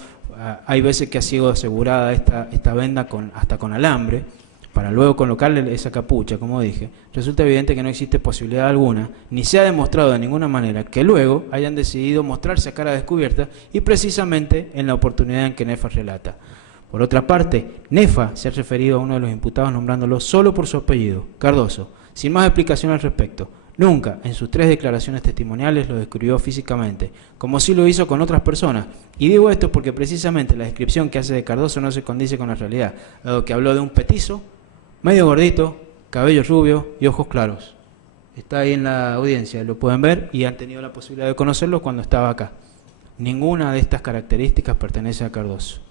hay veces que ha sido asegurada esta venda hasta con alambre, para luego colocarle esa capucha, como dije, resulta evidente que no existe posibilidad alguna, ni se ha demostrado de ninguna manera, que luego hayan decidido mostrarse a cara descubierta, y precisamente en la oportunidad en que Nefa relata. Por otra parte, Nefa se ha referido a uno de los imputados nombrándolo solo por su apellido, Cardoso, sin más explicación al respecto. Nunca en sus 3 declaraciones testimoniales lo describió físicamente, como sí lo hizo con otras personas. Y digo esto porque precisamente la descripción que hace de Cardoso no se condice con la realidad, dado que habló de un petizo, medio gordito, cabello rubio y ojos claros. está ahí en la audiencia, lo pueden ver y han tenido la posibilidad de conocerlo cuando estaba acá. Ninguna de estas características pertenece a Cardoso.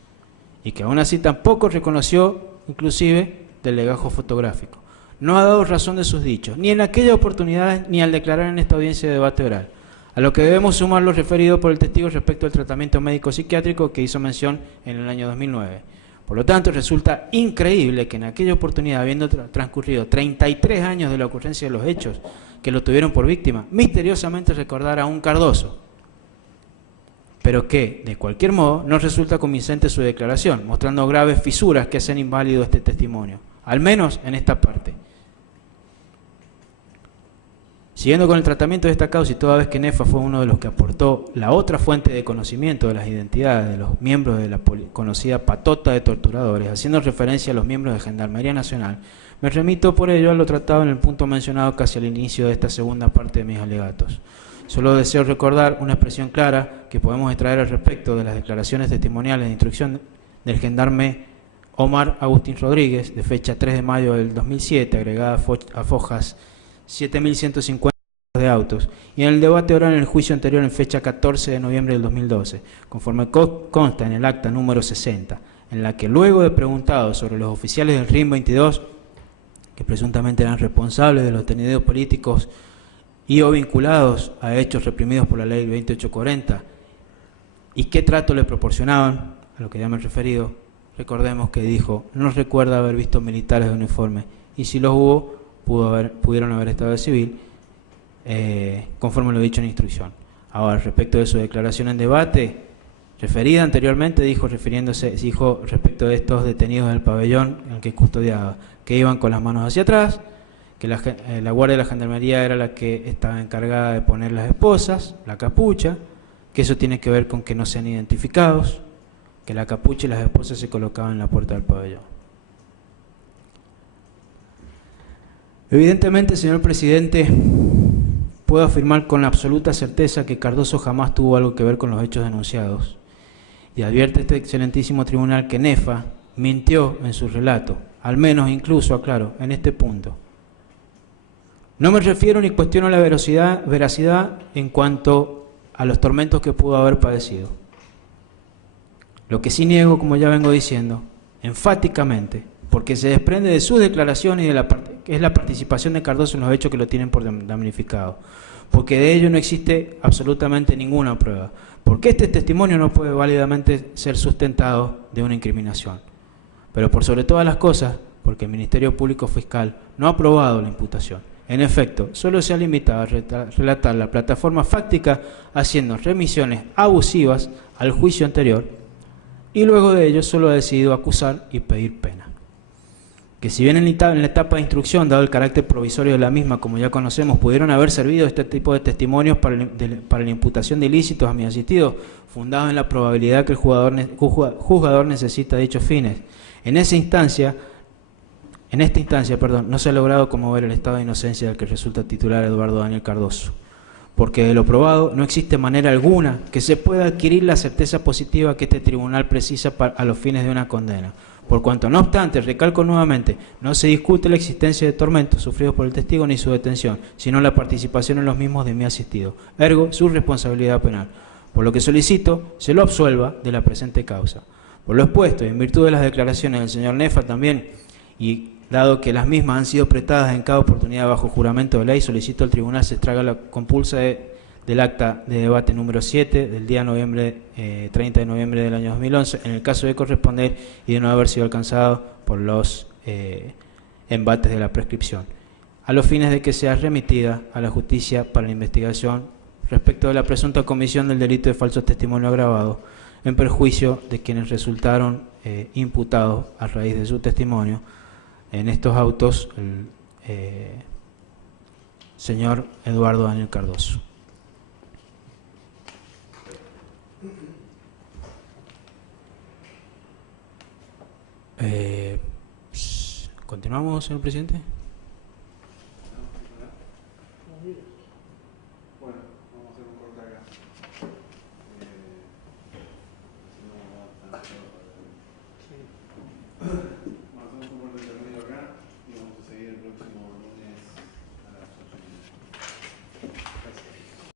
Y que aún así tampoco reconoció, inclusive, del legajo fotográfico. No ha dado razón de sus dichos, ni en aquella oportunidad, ni al declarar en esta audiencia de debate oral. A lo que debemos sumar lo referido por el testigo respecto al tratamiento médico-psiquiátrico que hizo mención en el año 2009. Por lo tanto, resulta increíble que en aquella oportunidad, habiendo transcurrido 33 años de la ocurrencia de los hechos que lo tuvieron por víctima, misteriosamente recordara a un Cardoso. Pero que, de cualquier modo, no resulta convincente su declaración, mostrando graves fisuras que hacen inválido este testimonio, al menos en esta parte. Siguiendo con el tratamiento de esta causa y toda vez que Nefa fue uno de los que aportó la otra fuente de conocimiento de las identidades de los miembros de la conocida patota de torturadores, haciendo referencia a los miembros de Gendarmería Nacional, me remito por ello a lo tratado en el punto mencionado casi al inicio de esta segunda parte de mis alegatos. Solo deseo recordar una expresión clara que podemos extraer al respecto de las declaraciones testimoniales de instrucción del gendarme Omar Agustín Rodríguez, de fecha 3 de mayo del 2007, agregada a fojas 7150 de autos, y en el debate oral en el juicio anterior en fecha 14 de noviembre del 2012, conforme consta en el acta número 60, en la que luego de preguntado sobre los oficiales del RIM 22, que presuntamente eran responsables de los detenidos políticos y o vinculados a hechos reprimidos por la ley 2840, y qué trato le proporcionaban, a lo que ya me he referido, recordemos que dijo, no recuerda haber visto militares de uniforme, y si los hubo, pudieron haber estado de civil, conforme lo dicho en instrucción. Ahora, respecto de su declaración en debate, referida anteriormente, dijo respecto de estos detenidos del pabellón en el que custodiaba, que iban con las manos hacia atrás, que la guardia de la gendarmería era la que estaba encargada de poner las esposas, la capucha, que eso tiene que ver con que no sean identificados, que la capucha y las esposas se colocaban en la puerta del pabellón. Evidentemente, señor presidente, puedo afirmar con absoluta certeza que Cardoso jamás tuvo algo que ver con los hechos denunciados. Y advierte este excelentísimo tribunal que Nefa mintió en su relato, al menos incluso, aclaro, en este punto. No me refiero ni cuestiono la veracidad en cuanto a los tormentos que pudo haber padecido. Lo que sí niego, como ya vengo diciendo, enfáticamente, porque se desprende de sus declaraciones y de que es la participación de Cardoso en los hechos que lo tienen por damnificado, porque de ello no existe absolutamente ninguna prueba, porque este testimonio no puede válidamente ser sustentado de una incriminación, pero por sobre todas las cosas, porque el Ministerio Público Fiscal no ha aprobado la imputación. En efecto, solo se ha limitado a relatar la plataforma fáctica haciendo remisiones abusivas al juicio anterior y luego de ello solo ha decidido acusar y pedir pena. Que si bien en la etapa de instrucción, dado el carácter provisorio de la misma, como ya conocemos, pudieron haber servido este tipo de testimonios para la imputación de ilícitos a mis asistidos, fundados en la probabilidad que el juzgador necesita dichos fines. En esta instancia, no se ha logrado conmover el estado de inocencia del que resulta titular Eduardo Daniel Cardoso, porque de lo probado no existe manera alguna que se pueda adquirir la certeza positiva que este tribunal precisa a los fines de una condena. Por cuanto, no obstante, recalco nuevamente, no se discute la existencia de tormentos sufridos por el testigo ni su detención, sino la participación en los mismos de mi asistido, ergo su responsabilidad penal, por lo que solicito se lo absuelva de la presente causa. Por lo expuesto, y en virtud de las declaraciones del señor Nefa también, y dado que las mismas han sido prestadas en cada oportunidad bajo juramento de ley, solicito al tribunal se extraiga la compulsa del acta de debate número 7 del día 30 de noviembre del año 2011, en el caso de corresponder y de no haber sido alcanzado por los embates de la prescripción, a los fines de que sea remitida a la justicia para la investigación respecto de la presunta comisión del delito de falso testimonio agravado en perjuicio de quienes resultaron imputados a raíz de su testimonio en estos autos, el señor Eduardo Daniel Cardoso. ¿Continuamos, señor presidente?